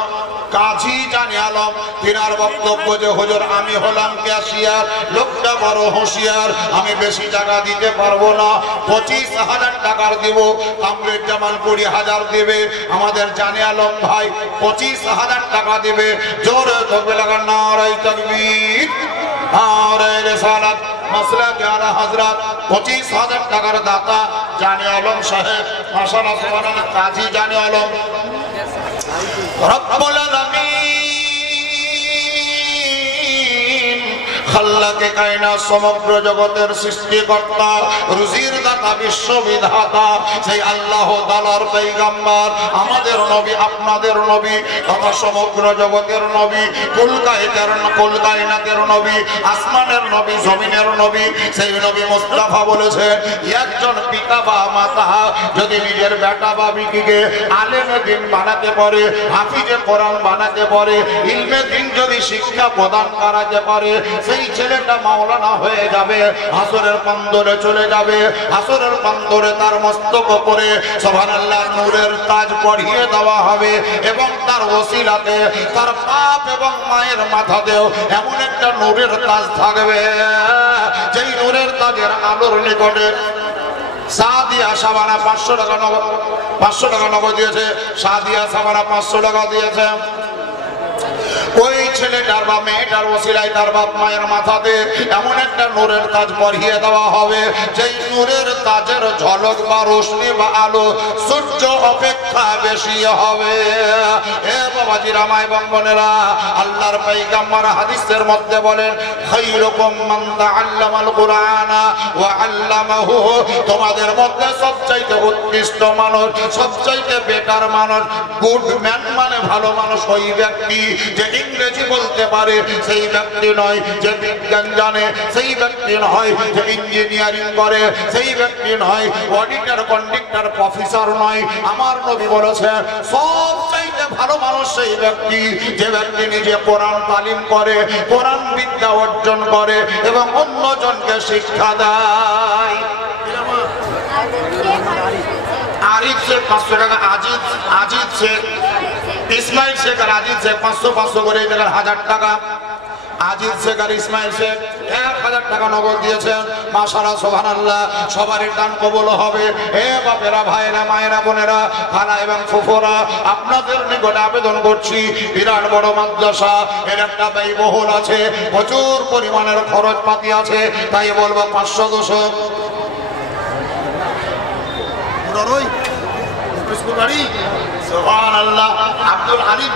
কাজী জানে আলম। তিনার বক্তব্য যে হুজুর আমি হলাম ক্যাশিয়ার, লোকটা বড় হুঁশিয়ার, আমি বেশি টাকা দিতে পারবো না, 25,000 টাকার দিব। কামরুল জামান 20,000 দেবে। আমাদের জানে আলম ভাই 25,000 টাকা দেবে। জোরে তকবীর লাগান, নারে তাকবীর, নারে রিসালাত, মাসলাক আলা হযরত। 25,000 টাকার দাতা জানে আলম সাহেব, মাশাআল্লাহ, সুবহানাল্লাহ। কাজী জানে আলম, রব্বুল আলামিন, খাল্লাকে কায়নাত, সমগ্র জগতের সৃষ্টিকর্তা, রুজির দাতা, বিশ্ববিধাতা, সেই আল্লাহ তাআলার পয়গম্বর, আমাদের নবী, আপনাদের নবী, তথা সমগ্র জগতের নবী, কুল কায়নাতের নবী, আসমানের নবী, জমিনের নবী, সেই নবী মুস্তাফা বলেছেন, একজন পিতা বা মাতা যদি নিজের বেটা বা বিটিকে আলেমে দিন বানাতে পারে, হাফিজে কোরআন বানাতে পারে, ইলমে দিন যদি শিক্ষা প্রদান করাতে পারে, সেই ছেলেটা মাওলানা হয়ে যাবে, আসরের প্রান্তরে চলে যাবে। আসরের প্রান্তরে তার মস্তক উপরে সুবহানাল্লাহ নূরের তাজ পরিয়ে দেওয়া হবে, এবং তার ওসিলাতে তার বাপ এবং মায়ের মাথাতেও এমন একটা নূরের তাজ থাকবে, যেই নূরের তাজের আলোর নিকটে সাদিয়া সাবানা 500 টাকা নগদ, 500 টাকা নগদ দিয়েছে। সাদিয়া সাবানা 500 টাকা দিয়েছে। ওই ছেলেটার বা মেয়েটার ওসিলায় তার বাপ মায়ের মাথাতে এমন একটা নূরের তাজ পরিয়ে দেওয়া হবে, যেই নূরের তাজের ঝলক বা রোশনি বা আলো সূর্য অপেক্ষা বেশি হবে। হে বাবাজিরা, মা এবং বোনেরা, আল্লাহর পয়গম্বর হাদিসের মধ্যে বলেন, খায়রুকুম মান তাআল্লামাল কুরআনা ওয়া আল্লামাহু, তোমাদের মধ্যে সবচাইতে উৎকৃষ্ট মানুষ, সবচাইতে বেটার মানুষ, গুড ম্যান মানে ভালো মানুষ ওই ব্যক্তি যে ইংরেজি বলতে পারে, সেই ব্যক্তি নয়। যে বিজ্ঞান জানে, সেই ব্যক্তি নয়। যে ইঞ্জিনিয়ারিং করে, সেই ব্যক্তি নয়। অডিটর, কন্ডাক্টর, প্রফেসর নয়। আমার নবী বলেছেন, সবচাইতে ভালো মানুষ সেই ব্যক্তি যে ব্যক্তি নিজে কোরআন তালিম করে, কোরআন বিদ্যা অর্জন করে এবং অন্যজনকে শিক্ষা দেয়। আরিফ শেখ 500 টাকা, আজিজ শেখ, ইসমাইল শেখ আর আজিজ শেখ 500 করে, এই জায়গার 1000 টাকা। আজিজ শেখ আর ইসমাইল শেখ 1000 টাকা নগদ দিয়েছেন। মাশাআল্লাহ, সুবহানাল্লাহ, সবারই দান কবুল হবে। হে বাপেরা, ভাইরা, মায়েরা, বোনেরা, খালা এবং ফুফুরা, আপনাদের নিকট আবেদন করছি, বিরাট বড় মাদ্রাসা, এর একটা ব্যয়বহুল আছে, প্রচুর পরিমাণের খরচ পাতি আছে, তাই বলবো 500-200 সুবহানাল্লাহ। আব্দুল আলিম,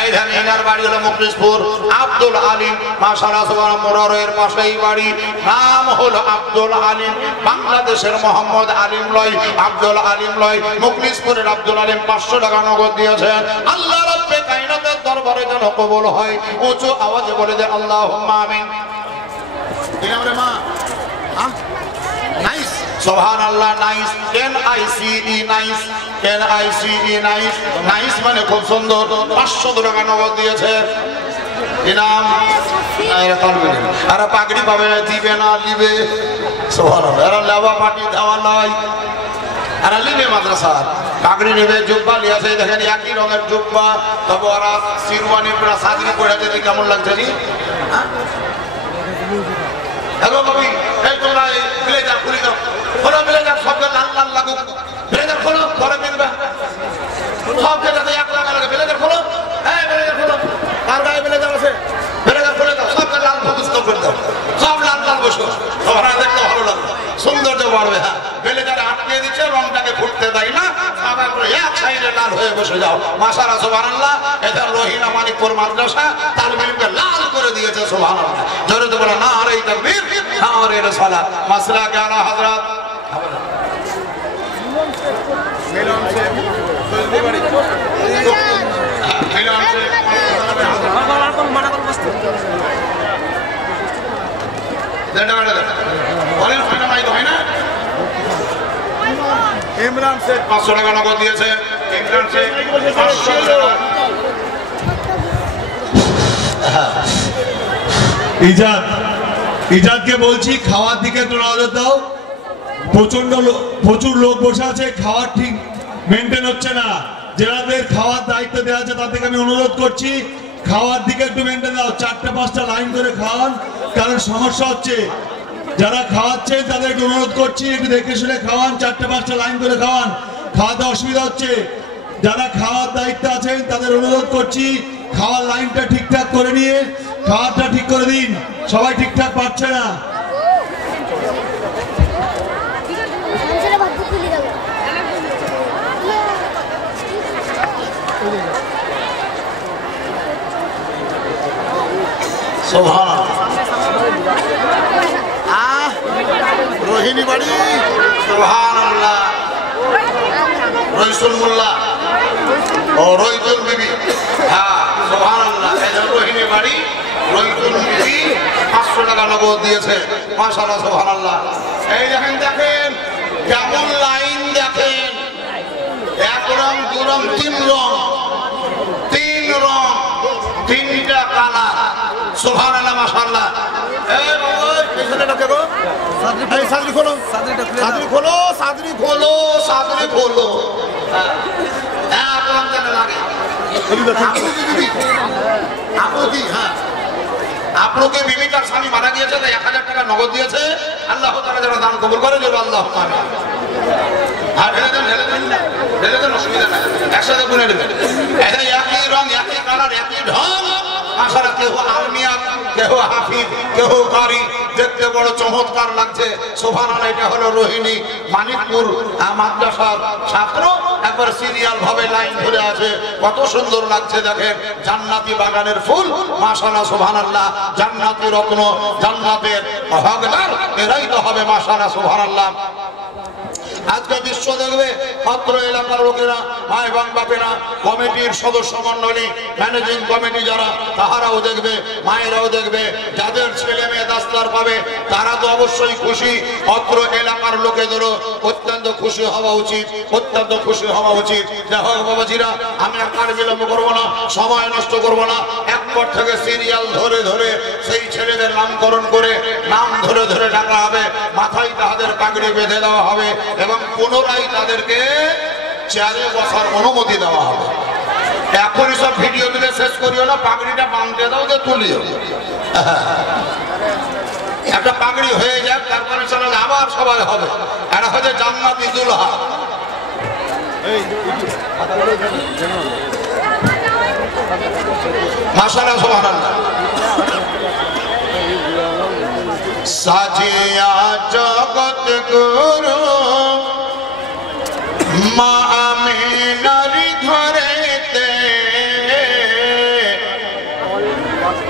এই ধানে এনার বাড়ি হলো মুখলিসপুর। আব্দুল আলিম, মাশাআল্লাহ, সুবহানাল্লাহ, মোরারের পাশেই বাড়ি। নাম হলো আব্দুল আলিম, বাংলাদেশের মোহাম্মদ আলিম লয়, আব্দুল আলিম লয়, মুখলিসপুরের আব্দুল আলিম 500 টাকা নগদ দিয়েছেন। আল্লাহ রাব্বে কায়নাতের দরবারে যেন কবুল হয়। উঁচু আওয়াজে বলে দে আল্লাহুম্মা আমিন। দিলামরে মা, নাইস, সুবহানাল্লাহ, nice, NICE, nice, NICE, nice, nice মানে খুব সুন্দর। 500 টাকা নগদ দিয়েছে। ইনাম এরা পাগড়ি পাবে দিবে না লিবে সুবহানাল্লাহ এরা লেবা পাটি দেওয়া নয় এরা লিবে মাদ্রাসা পাগড়ি নেবে জুব্বা নিয়ে আসে দেখেন একই রঙের জুব্বা তবে ওরা শিরওয়ানি পুরা সাজরি পরে যেতে কেমন লাগছে নি হ্যালো বাবি এই তোমরা ব্লেজার খুলে দাও খোলো ব্লেজার সবকে লাল লাল লাগুক ব্লেজার খোলো পরে মিলবে সবকে যাতে এক লাগা লাগে ব্লেজার খোলো এই ব্লেজার খোলো কার গায়ে ব্লেজার আছে ব্লেজার খুলে দাও সবকে লাল ফকুস্ত করে দাও সব লাল লাল বসো তোমরা দেখতে ভালো লাগবে সৌন্দর্য বাড়বে হ্যাঁ ব্লেজারে আটকে দিচ্ছে রংটাকে ফুটতে দেয় না আবার এক সাইডে লাল হয়ে বসে যাও মাশাআল্লাহ সুবহানাল্লাহ এটা রহিনা মানিকপুর মাদ্রাসা তালবিলকে লাল করে দিয়েছে সুবহানাল্লাহ জোরে তো বলো নারে তাকবীর নারে রিসালাত মাসলা কে আলা হযরত মিলন সে মিলন সে মানা কর বস্তু দেনা দেনা বলেন ফাটা নাই হয় না ইমরান শেখ 500 টাকা নগদ দিয়েছে ইমরান শেখ 500 টাকা ইজাদকে বলছি খাওয়ার দিকে একটু নজর দাও প্রচুর লোক বসে আছে খাওয়ার ঠিক মেনটেন হচ্ছে না যাদের খাওয়ার দায়িত্ব দেওয়া আছে তাদেরকে আমি অনুরোধ করছি খাওয়ার দিকে একটু মেনটেন দাও 4-5টা লাইন করে খাওয়ান কারণ সমস্যা হচ্ছে যারা খাওয়াচ্ছে তাদেরকে অনুরোধ করছি একটু দেখে শুনে খাওয়ান 4-5টা লাইন করে খাওয়ান খাওয়াতে অসুবিধা হচ্ছে যারা খাওয়ার দায়িত্ব আছেন তাদের অনুরোধ করছি খাওয়ার লাইনটা ঠিকঠাক করে নিয়ে খাওয়াটা ঠিক করে দিন সবাই ঠিকঠাক পাচ্ছে না রোহিণী বাড়ি সুবহানাল্লাহ রইসুল মোল্লা ও রইতুল বিবি হ্যাঁ সুবহানাল্লাহ এই রোহিণী বাড়ি রইতুল বিবি 500 টাকা নগদ দিয়েছে মাশাআল্লাহ সুবহানাল্লাহ এই দেখেন কেমন লাইন দেখেন এক রং দু রং তিন রং তিনটা কালার সুবহানাল্লাহ মাশাআল্লাহ এই বাবা পিছনে ঢোকে গো এই সাদরি খোলো সাদরি খোলো হ্যাঁ আপনার জানা লাগে আপনাকে বিবিটার স্বামী মারা গিয়েছে তাই 1000 টাকা নগদ দিয়েছে আল্লাহ তাআলা যেন দান কবুল করে জোরে আল্লাহ আমিন আর ঢেলে দেন অসুবিধা নাই একসাথে গুনে নেবেন এটা একই রং একই কালার একই ঢং মাশাআল্লাহ কেউ আলমিয়া কেউ হাফিজ কেউ কারি দেখতে বড় চমৎকার লাগছে সুবহানাল্লাহ এটা হলো রোহিণী মানিকপুর মাদ্রাসার ছাত্র একবার সিরিয়াল ভাবে লাইন ধরে আছে কত সুন্দর লাগছে দেখেন জান্নাতি বাগানের ফুল মাশাআল্লাহ সুবহানাল্লাহ জান্নাতি রত্ন জান্নাতের হকদার এরাই তো হবে মাশাআল্লাহ সুবহানাল্লাহ আজকে দৃশ্য দেখবে অত্র এলাকার লোকেরা মা এবং বাপেরা কমিটির সদস্য মন্ডলী ম্যানেজিং কমিটি যারা তাহারাও দেখবে মায়েরাও দেখবে যাদের ছেলে মেয়ে দাস্তার পাবে তারা তো অবশ্যই খুশি অত্র এলাকার লোকেদেরও অত্যন্ত খুশি হওয়া উচিত দেখো বাবাজিরা আমি আর কার বিলম্ব করবো না সময় নষ্ট করবো না একবার থেকে সিরিয়াল ধরে ধরে সেই ছেলেদের নামকরণ করে নাম ধরে ধরে ডাকা হবে মাথায় তাদের পাগড়ি বেঁধে দেওয়া হবে এবং পুনরায় তাদেরকে চেয়ারে বসার অনুমতি দেওয়া হবে এখনই সব ভিডিও দিলে শেষ করিও না পাগড়িটা বাঁধতে দাও যে তুলিও একটা পাগড়ি হয়ে যাক তারপরে চলে আবার সবাই হবে এটা হচ্ছে জান্নাতি দুলহা মাশাআল্লাহ সুবহানাল্লাহ সাজিয়া জগৎ গুরু মা আমিনার ঘরেতে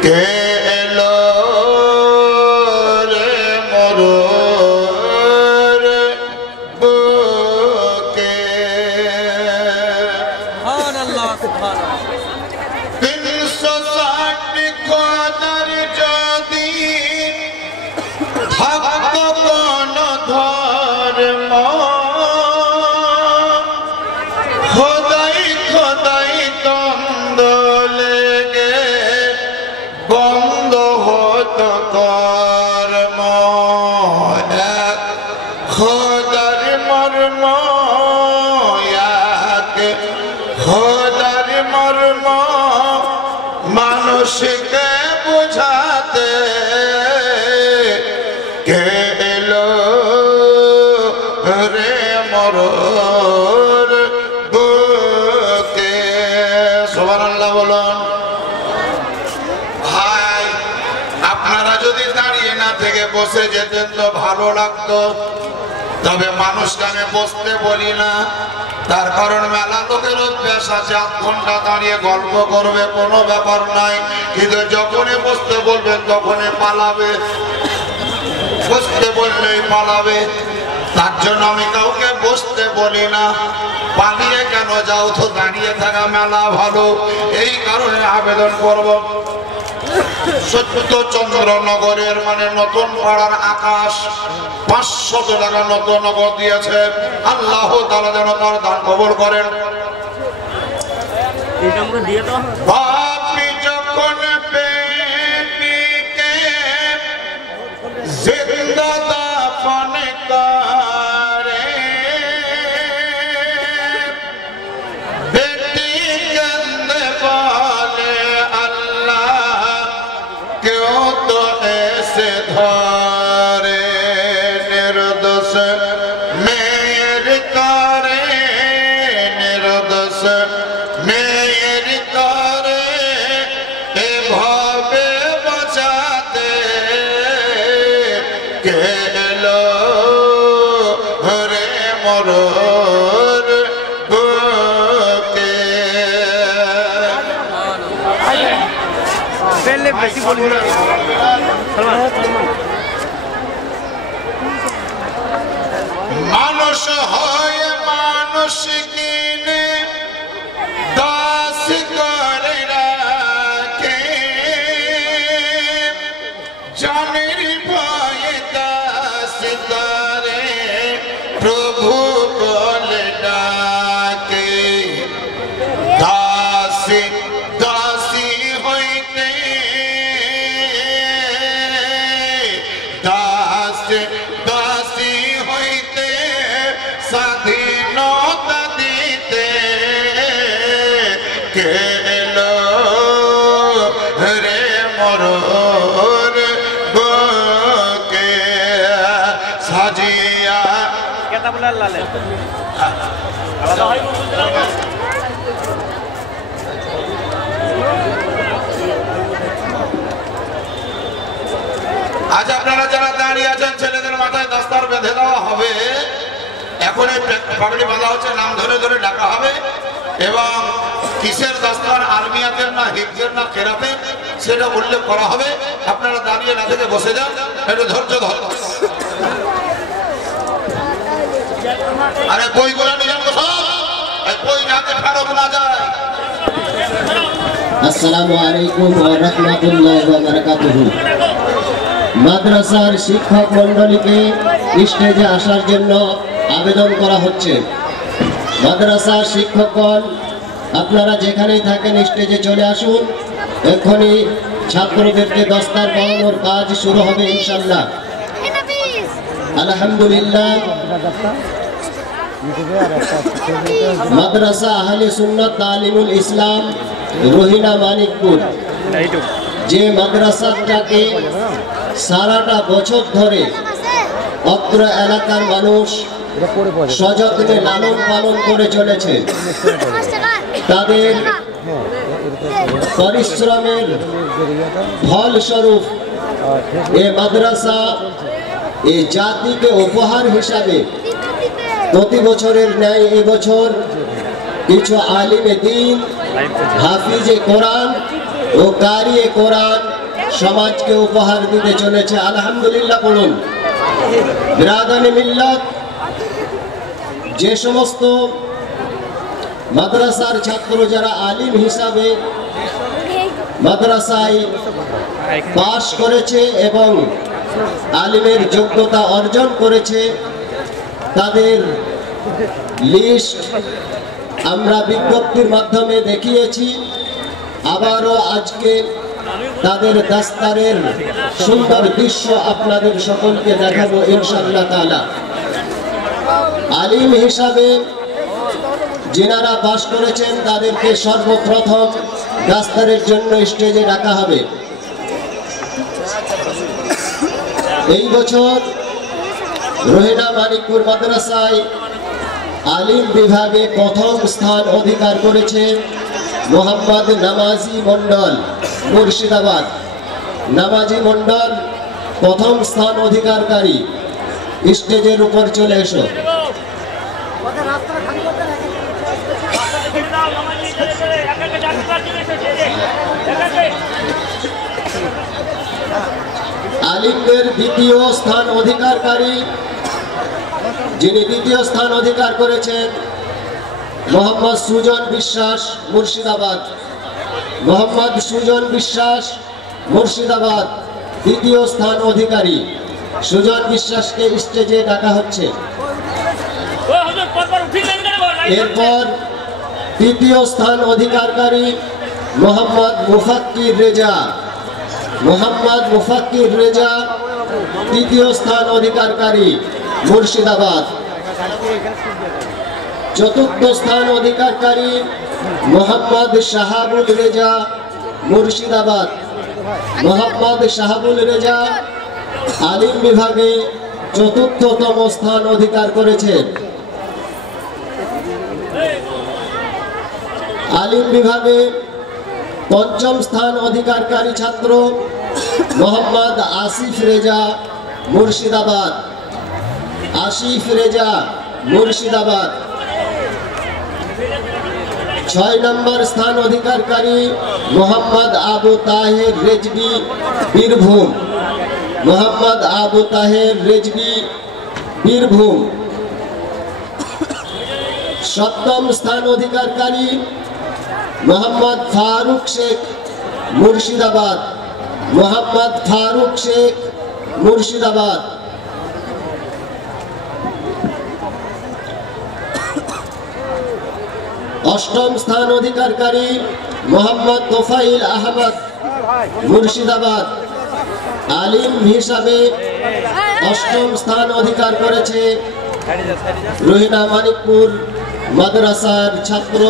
কে এলো রে মরুর বুকে সুবহানাল্লাহ সুবহানাল্লাহ 360 কদর যদি ভক্ত কোন ধর্ম খোদাই দ্বন্দ্ব লেগে বন্ধ হয়ে কত কর্ম এক খোদার মর্ম এক খোদার মর্ম মানুষকে বুঝাতে কে এলো রে মরর বুকে সুবহানাল্লাহ বলুন। ভাই আপনারা যদি দাঁড়িয়ে না থেকে বসে যেতেন তো ভালো লাগতো, তবে মানুষকে আমি বসতে বলি না, তার কারণ মেলা লোকের অভ্যাস আছে 8 ঘন্টা দাঁড়িয়ে গল্প করবে, কোনো ব্যাপার নাই, কিন্তু যখনই বসতে বলবেন তখনই পালাবে, বসতে বললেই পালাবে। তার জন্য আমি কাউকে বসতে বলি না। পালিয়ে কেন যাও, তো দাঁড়িয়ে থাকা মেলা ভালো। এই কারণে আবেদন করব, সত্যচন্দ্রনগরের মানে নতুন পাড়ার আকাশ 500 টাকা নতুন নগর দিয়েছে। আল্লাহ তাআলা যেন তার দান কবুল করেন। বাপি যখন বেটিকে জিন্দা দাফন করে, বেটি কান্দে বলে আল্লাহ কেউ তো এসে ধরে, নির্দোষ মেয়ের করে, নির্দোষ মেয়ের করে এভাবে বাঁচাতে কে এলো রে মরর বুকে। মানুষ হয় মানুষ কিনে দাস করে রাখে, জানের ভয়ে দাস তারে প্রভু বলে ডাকে। দাসী দাসী হইতে দাসী দাসী হইতে স্বাধীনতা দিতে কে এলো রে মরর বুকে সাজিয়া। আজ আপনারা যারা দাঁড়িয়ে আছেন, ছেলেদের মাথায় দস্তার বেঁধে দেওয়া হবে। এখন এই পাগড়ি বাঁধা হচ্ছে, নাম ধরে ধরে ডাকা হবে। এবং কিসের দস্তার, আর্মিয়াতের না হিফজের না কেরাতের, সেটা উল্লেখ করা হবে। আপনারা দাঁড়িয়ে না থেকে বসে যান, একটু ধৈর্য ধরুন। আরে বইগুলো নিয়ে যান তো সব, বই যাতে ফেরত না যায়। আসসালামু আলাইকুম ওয়া রাহমাতুল্লাহি ওয়া বারাকাতুহু। মাদ্রাসার শিক্ষক মণ্ডলীকে স্টেজে আসার জন্য আবেদন করা হচ্ছে। মাদ্রাসার শিক্ষকগণ আপনারা যেখানেই থাকেন স্টেজে চলে আসুন। এক্ষুনি ছাত্রদেরকে দস্তার পড়ানোর কাজ শুরু হবে ইনশাআল্লাহ। আলহামদুলিল্লাহ। মাদ্রাসা আহলে সুন্নাত তালিমুল ইসলাম রোহিনা মানিকপুর, যে মাদ্রাসাটাকে সারাটা বছর ধরে অত্র এলাকার মানুষ সযত্নে লালন পালন করে চলেছে, তাদের পরিশ্রমের ফলস্বরূপ এই মাদ্রাসা এই জাতিকে উপহার হিসাবে প্রতি বছরের ন্যায় এবছর কিছু আলিমে দ্বীন, হাফিজে কোরআন ও কারিয়ে কোরআন সমাজকে উপহার দিতে চলেছে। আলহামদুলিল্লাহ পড়ুন। বিরাদানে মিল্লাত, যে সমস্ত মাদ্রাসার ছাত্র যারা আলিম হিসাবে মাদ্রাসায় পাশ করেছে এবং আলিমের যোগ্যতা অর্জন করেছে, তাদের লিস্ট আমরা বিজ্ঞপ্তির মাধ্যমে দেখিয়েছি। আবারও আজকে তাদের দাস্তারের সুন্দর দৃশ্য আপনাদের সকলকে দেখাবো ইনশাআল্লাহ তাআলা। আলিম হিসাবে যিনারা পাশ করেছেন তাদেরকে সর্বপ্রথম দাস্তারের জন্য স্টেজে ডাকা হবে। এই বছর রোহিনা মানিকপুর মাদ্রাসায় আলিম বিভাগে প্রথম স্থান অধিকার করেছে মোহাম্মদ নামাজি মন্ডল, মুর্শিদাবাদ। নামাজি মন্ডল প্রথম স্থান অধিকারকারী, স্টেজের উপর চলে এসো। আলিমদের দ্বিতীয় স্থান অধিকারকারী, যিনি দ্বিতীয় স্থান অধিকার করেছেন মোহাম্মদ সুজন বিশ্বাস, মুর্শিদাবাদ। মোহাম্মদ সুজন বিশ্বাস, মুর্শিদাবাদ দ্বিতীয় স্থান অধিকারী। সুজন বিশ্বাসকে স্টেজে ডাকা হচ্ছে। এরপর তৃতীয় স্থান অধিকারকারী মোহাম্মদ মুফাক্কির রেজা। মোহাম্মদ মুফাক্কির রেজা তৃতীয় স্থান অধিকারকারী, মুর্শিদাবাদ। চতুর্থ স্থান অধিকারকারী মোহাম্মদ শাহাবুল রেজা, মুর্শিদাবাদ। মোহাম্মদ শাহাবুল রেজা আলিম বিভাগে চতুর্থতম স্থান অধিকার করেছেন। আলিম বিভাগে পঞ্চম স্থান অধিকারকারী ছাত্র মোহাম্মদ আসিফ রেজা, মুর্শিদাবাদ। আসিফ রেজা, মুর্শিদাবাদ। 6 নম্বর স্থান অধিকারকারী মোহাম্মদ আবু তাহের রেজবি, বীরভূম। মোহাম্মদ আবু তাহের রেজবি, বীরভূম। 7ম স্থান অধিকারকারী মোহাম্মদ ফারুক শেখ, মুর্শিদাবাদ। মোহাম্মদ ফারুক শেখ, মুর্শিদাবাদ। 8ম স্থান অধিকারকারী মোহাম্মদ তোফাইল আহমদ, মুর্শিদাবাদ। আলিম হিসাবে 8ম স্থান অধিকার করেছে রোহিনা মানিকপুর মাদ্রাসার ছাত্র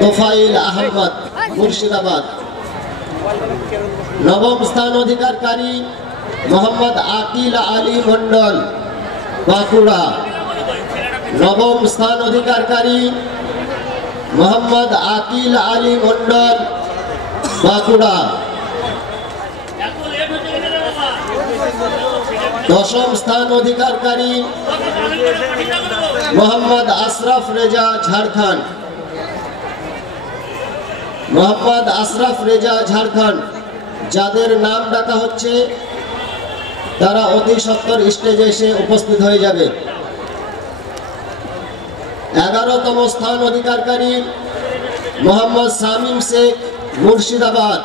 তোফাইল আহমদ, মুর্শিদাবাদ। 9ম স্থান অধিকারকারী মোহাম্মদ আকিল আলী মন্ডল, বাঁকুড়া। 9ম স্থান অধিকারকারী মোহাম্মদ আকিল আলী মন্ডল, বাঁকুড়া। 10ম স্থান অধিকারকারী মোহাম্মদ আশরাফ রেজা, ঝাড়খণ্ড। মোহাম্মদ আশরাফ রেজা, ঝাড়খণ্ড। যাদের নাম ডাকা হচ্ছে তারা অতি সত্বর স্টেজে এসে উপস্থিত হয়ে যাবে। 11তম স্থান অধিকারকারী মোহাম্মদ শামীম শেখ, মুর্শিদাবাদ।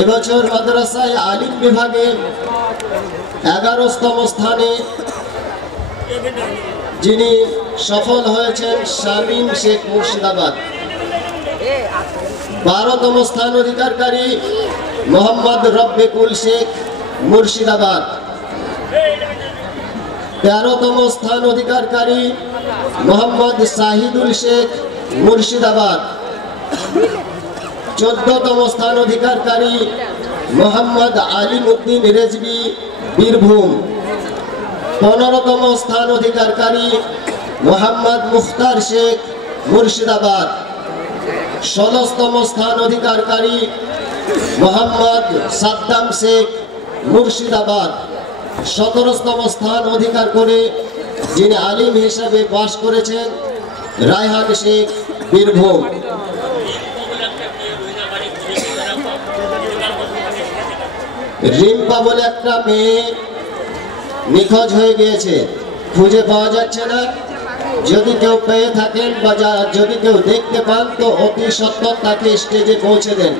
এবছর মাদ্রাসায় আলিম বিভাগে 11তম স্থানে যিনি সফল হয়েছেন শামীম শেখ, মুর্শিদাবাদ। 12তম স্থান অধিকারকারী মোহাম্মদ রব্বিকুল শেখ, মুর্শিদাবাদ। 13তম স্থান অধিকারকারী মোহাম্মদ শাহিদুল শেখ, মুর্শিদাবাদ। 14তম স্থান অধিকারকারী মোহাম্মদ আলিম উদ্দিন রেজবি, বীরভূম। 15তম স্থান অধিকারকারী মোহাম্মদ মুখতার শেখ, মুর্শিদাবাদ। 16তম স্থান অধিকারকারী মোহাম্মদ সাদ্দাম শেখ, মুর্শিদাবাদ। 17তম স্থান অধিকার করে যিনি আলিম হিসাবে পাশ করেছেন রায়হান শেখ, বীরভূম। রিম্পা বলে একটা মেয়ে নিখোঁজ হয়ে গিয়েছে, খুঁজে পাওয়া যাচ্ছে না। যদি কেউ পেয়ে থাকেন বা যদি কেউ দেখতে পান তো অতি সত্বর তাকে স্টেজে পৌঁছে দেন।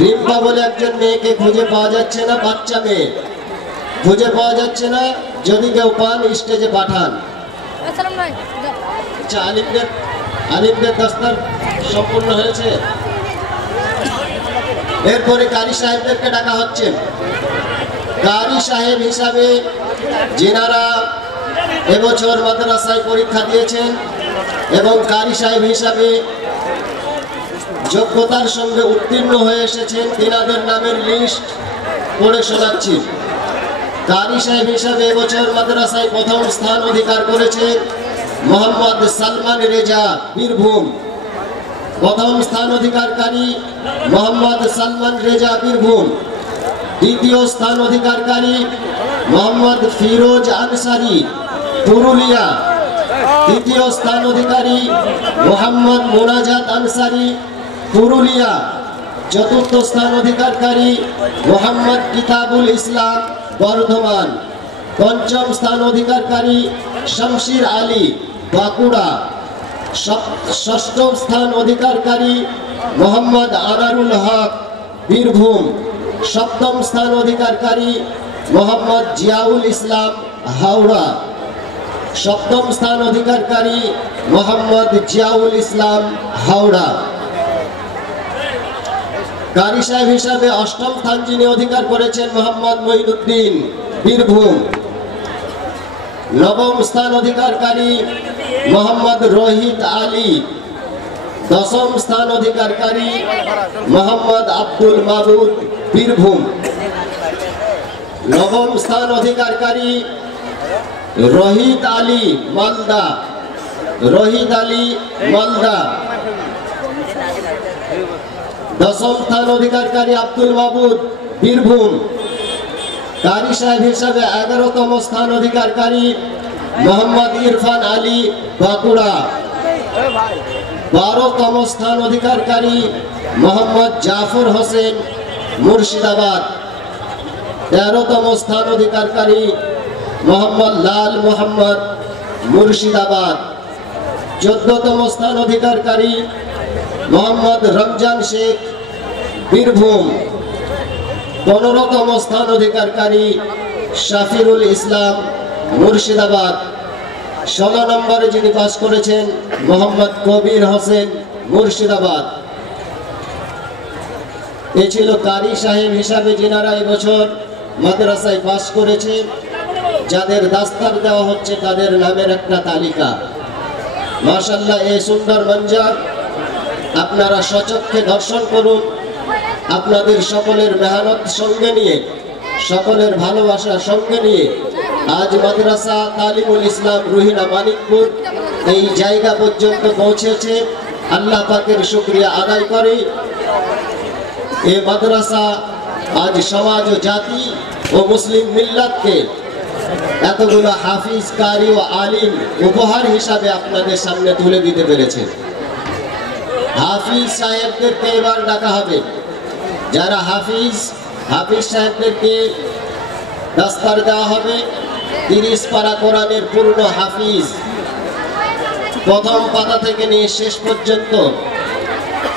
রিম্পা বলে একজন মেয়েকে খুঁজে পাওয়া যাচ্ছে না, বাচ্চা মেয়ে খুঁজে পাওয়া যাচ্ছে না। যদি কেউ পান স্টেজে পাঠান। আচ্ছা, আলিমদের দস্তার সম্পূর্ণ হয়েছে। এরপরে কারি সাহেবদেরকে ডাকা হচ্ছে। কারি সাহেব হিসাবে যিনারা এবছর মাদ্রাসায় পরীক্ষা দিয়েছেন এবং কারি সাহেব হিসাবে যোগ্যতার সঙ্গে উত্তীর্ণ হয়ে এসেছেন, তিনাদের নামের লিস্ট পড়ে শোনাচ্ছি। কারি সাহেব হিসাবে এবছর মাদ্রাসায় প্রথম স্থান অধিকার করেছে মোহাম্মদ সালমান রেজা, বীরভূম। প্রথম স্থান অধিকারকারী মোহাম্মদ সালমান রেজা, বীরভূম। দ্বিতীয় স্থান অধিকারকারী মোহাম্মদ ফিরোজ আনসারি, পুরুলিয়া। তৃতীয় স্থান অধিকারী মোহাম্মদ মোনাজাত আনসারি, পুরুলিয়া। চতুর্থ স্থান অধিকারী মোহাম্মদ কিতাবুল ইসলাম, বর্ধমান। পঞ্চম স্থান অধিকারী শমশির আলী, বাঁকুড়া। ষষ্ঠ স্থান অধিকারী মোহাম্মদ আনারুল হক, বীরভূম। সপ্তম স্থান অধিকারী মোহাম্মদ জিয়াউল ইসলাম, হাওড়া। সপ্তম স্থান অধিকারী মোহাম্মদ জিয়াউল ইসলাম, হাওড়া। কারি সাহেব হিসাবে অষ্টম স্থান যিনি অধিকার করেছেন মোহাম্মদ মঈনুদ্দিন, বীরভূম। নবম স্থান অধিকারী মোহাম্মদ রোহিত আলী। দশম স্থান অধিকারী মোহাম্মদ আব্দুল মাবুদ, বীরভূম। নবম স্থান অধিকারী রোহিত আলী, মালদা। রোহিত আলী, মালদা। দশম স্থান অধিকারী আব্দুল মাবুদ, বীরভূম। কারি সাহেব হিসাবে 11তম স্থান অধিকারী মোহাম্মদ ইরফান আলী, বাঁকুড়া। 12তম স্থান অধিকারী মোহাম্মদ জাফর হোসেন, মুর্শিদাবাদ। 13তম স্থান অধিকারী মোহাম্মদ লাল মোহাম্মদ, মুর্শিদাবাদ। 14তম স্থান অধিকারী মোহাম্মদ রমজান শেখ, বীরভূম। 15তম স্থান অধিকারী শাফিরুল ইসলাম, মুর্শিদাবাদ। 16 নম্বরে যিনি পাস করেছেন মোহাম্মদ কবির হোসেন, মুর্শিদাবাদ। এ ছিল কারি সাহেব হিসাবে যিনারা এবছর মাদ্রাসায় পাস করেছে। যাদের দাস্তার দেওয়া হচ্ছে তাদের নামের একটা তালিকা। মাশাআল্লাহ, এই সুন্দর মঞ্জার আপনারা সচক্ষে দর্শন করুন। আপনাদের সকলের মেহনত সঙ্গে নিয়ে, সকলের ভালোবাসা সঙ্গে নিয়ে আজ মাদ্রাসা তালিমুল ইসলাম রুহিনা মানিকপুর এই জায়গা পর্যন্ত পৌঁছেছে। আল্লাহ পাকের শুকরিয়া আদায় করি। এই মাদ্রাসা আজ সমাজ ও জাতি ও মুসলিম মিল্লাতকে এতগুলো হাফিজ, কারি ও আলিম উপহার হিসাবে আপনাদের সামনে তুলে দিতে পেরেছে। হাফিজ সাহেবদেরকে এবার ডাকা হবে। যারা হাফিজ সাহেবদেরকে দাস্তার দেওয়া হবে। 30 পারা কোরআনের পূর্ণ হাফিজ, প্রথম পাতা থেকে নিয়ে শেষ পর্যন্ত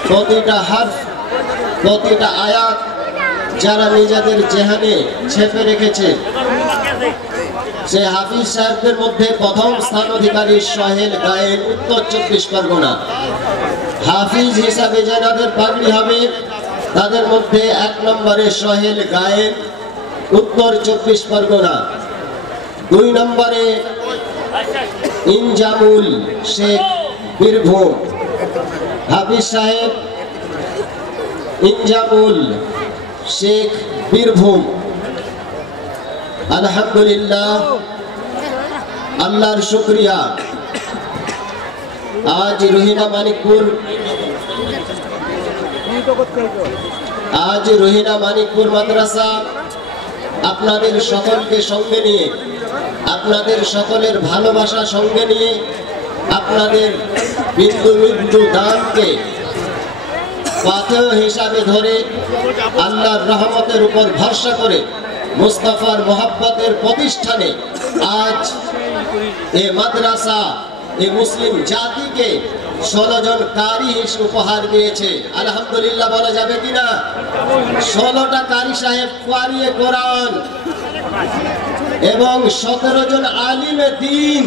প্রতিটা হারফ, প্রতিটা আয়াত যারা নিজেদের জেহানে ছেপে রেখেছে, সে হাফিজ সাহেবদের মধ্যে প্রথম স্থান অধিকারী সোহেল গায়েন, উত্তর 24 পরগনা। হাফিজ হিসাবে যাদের পাগড়ি হবে তাদের মধ্যে 1 নম্বরে সোহেল গায়েন, উত্তর 24 পরগনা। 2 নম্বরে ইনজামুল শেখ, বীরভূম। হাফিজ সাহেব ইনজামুল শেখ, বীরভূম। আলহামদুলিল্লাহ, আল্লাহর শুকরিয়া। আজ রুহিনা মানিকপুর মাদ্রাসা আপনাদের সকলকে সঙ্গে নিয়ে, আপনাদের সকলের ভালোবাসা সঙ্গে নিয়ে, আপনাদের বিন্দু বিন্দু দানকে পাথেয় হিসাবে ধরে আল্লাহর রহমতের উপর ভরসা করে মুস্তাফার মোহাব্বতের প্রতিষ্ঠানে আজ এ মাদ্রাসা এই মুসলিম জাতিকে 16 জন কারি উপহার দিয়েছে। আলহামদুলিল্লাহ বলা যাবে কিনা? 16টা কারি সাহেব কারিয়ে কোরআন এবং 17 জন আলিমে দ্বীন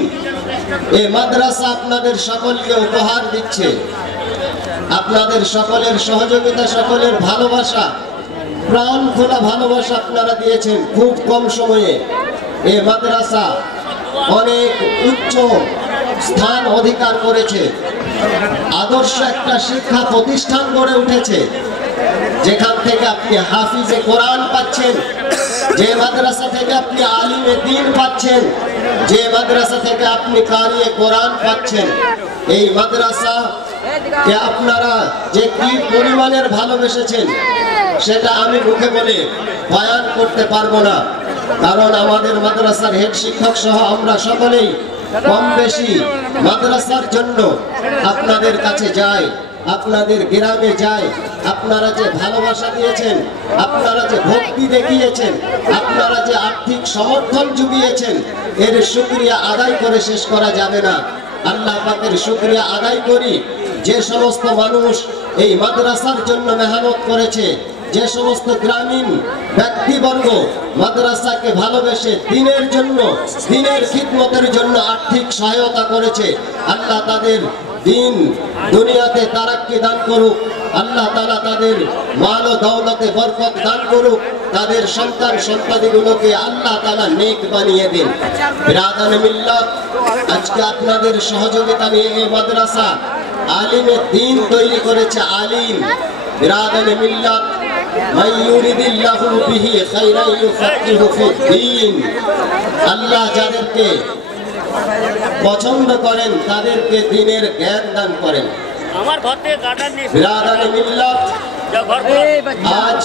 এই মাদ্রাসা আপনাদের সকলকে উপহার দিচ্ছে। আপনাদের সকলের সহযোগিতা, সকলের ভালোবাসা প্রাণ খোলা ভালোবাসা আপনারা দিয়েছেন খুব কম সময়ে। এই মাদ্রাসা অনেক উচ্চ স্থান অধিকার করেছে, আদর্শ একটা শিক্ষা প্রতিষ্ঠান গড়ে উঠেছে, যেখান থেকে আপনি হাফিজে কোরআন পাচ্ছেন, যে মাদ্রাসা থেকে আপনি আলিমে দ্বীন পাচ্ছেন, যে মাদ্রাসা থেকে আপনি কারিয়ে কোরআন পাচ্ছেন। এই মাদ্রাসা কে আপনারা যে কি পরিমাণের ভালোবেসেছেন সেটা আমি মুখে বলে বয়ান করতে পারবো না, কারণ আমাদের মাদ্রাসার হেড শিক্ষক সহ আমরা সকলেই কম বেশি মাদ্রাসার জন্য আপনাদের কাছে যাই, আপনাদের গ্রামে যাই। আপনারা যে ভালোবাসা দিয়েছেন, আপনারা যে ভক্তি দেখিয়েছেন, আপনারা যে আর্থিক সমর্থন জুগিয়েছেন, এর শুকরিয়া আদায় করে শেষ করা যাবে না। আল্লাহ পাকের শুকরিয়া আদায় করি যে সমস্ত মানুষ এই মাদ্রাসার জন্য মেহনত করেছে, যে সমস্ত গ্রামীণ ব্যক্তিবর্গ মাদ্রাসাকে ভালোবেসে দিনের জন্য, দিনের খিদমতের জন্য আর্থিক সহায়তা করেছে, আল্লাহ তাদের দিন দুনিয়াতে তারাক্কি দান করুক। আল্লাহ তাআলা তাদের মাল ও দৌলতে বরকত দান করুক। তাদের সন্তান সন্ততিগুলোকে আল্লাহ তাআলা নেক বানিয়ে দিন। বিরাদানে মিল্লাত, আজকে আপনাদের সহযোগিতা নিয়ে এই মাদ্রাসা আলিমে দ্বীন তৈরি করেছে। আলিম বিরাদানে মিল্লাত মান ইউরিদিল্লাহু বিহি খায়রান ইউফাক্কিহু ফিদ্দীন। আল্লাহ যাদেরকে পছন্দ করেন তাদেরকে দ্বীনের জ্ঞান দান করেন। আমার ঘর থেকে গার্ডার নিয়ে বিরাদানে মিল্লাত, আজ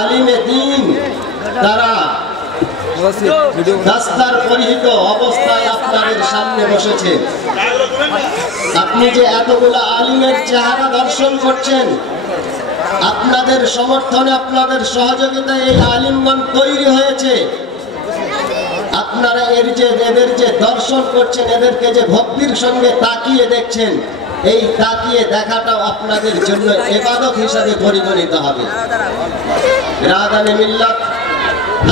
আলিমে দ্বীন তারা দাস্তার পরিহিত অবস্থায় আপনাদের সামনে বসেছে। আপনি যে এতগুলো আলিমের চেহারা দর্শন করছেন, আপনাদের সমর্থনে, আপনাদের সহযোগিতায় এই আলিমগণ তৈরি হয়েছে। আপনারা এদের যে দর্শন করছেন, এদেরকে যে ভক্তির সঙ্গে তাকিয়ে দেখছেন, এই তাকিয়ে দেখাটাও আপনাদের জন্য ইবাদত হিসাবে পরিগণিত হবে। বিরাদানে মিল্লাত,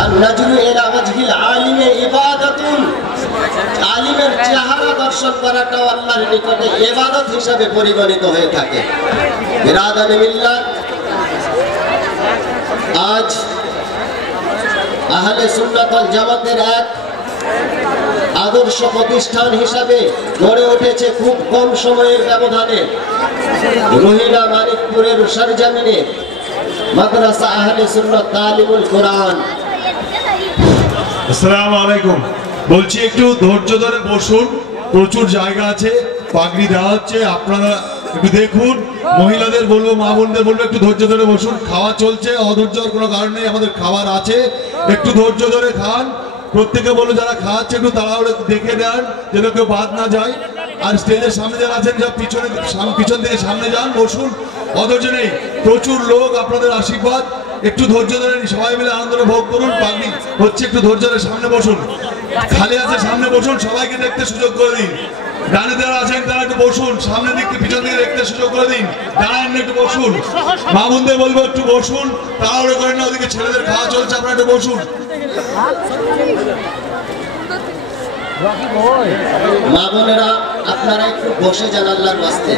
আন-নাজরু ইলা ওয়াজহিল আলিমি ইবাদাতুন। আলিমের চেহারা দর্শন করাটাও আল্লাহর নিকটে ইবাদত হিসাবে পরিগণিত হয়ে থাকে। বিরাদানে মিল্লাত, আজ আহলে সুন্নাত ওয়াল জামাতের এক আদর্শ প্রতিষ্ঠান হিসাবে গড়ে উঠেছে খুব কম সময়ের ব্যবধানে রোহিলা মানিকপুরের সরজমিনে মাদ্রাসা আহলে সুন্নাত তালিমুল কোরআন। আসসালামু আলাইকুম। বলছি একটু ধৈর্য ধরে বসুন, প্রচুর জায়গা আছে, পাগড়ি দেওয়া হচ্ছে, আপনারা একটু দেখুন। মহিলাদের বলবো, মা বোনদের বলবো একটু ধৈর্য ধরে বসুন। খাওয়া চলছে, অধৈর্য হওয়ার কোনো কারণ নেই, আমাদের খাবার আছে, একটু ধৈর্য ধরে খান। প্রত্যেকে বলবো যারা খাওয়াচ্ছে একটু তাড়াহুড়ো দেখে নেন যেন কেউ বাদ না যায়। আর স্টেজের সামনে যারা আছেন সব পিছন থেকে সামনে যান, বসুন, অধৈর্য নেই, প্রচুর লোক, আপনাদের আশীর্বাদ, একটু ধৈর্য ধরে সবাই মিলে আনন্দ ভোগ করুন। পাগড়ি হচ্ছে, একটু ধৈর্য ধরে সামনে বসুন, খালি আছে সামনে বসুন, সবাইকে দেখতে সুযোগ করে দিন। ডানে যারা আছেন তারা একটু বসুন, সামনের দিক থেকে পিছন দিকে দেখতে সুযোগ করে দিন। দাঁড়ান, একটু বসুন। মা বোনদের বলবো একটু বসুন, তাড়াহুড়ো করেন না, ওদিকে ছেলেদের খাওয়া চলছে, আপনারা একটু বসুন। মা বোনেরা আপনারা একটু বসে যান আল্লাহর ওয়াস্তে।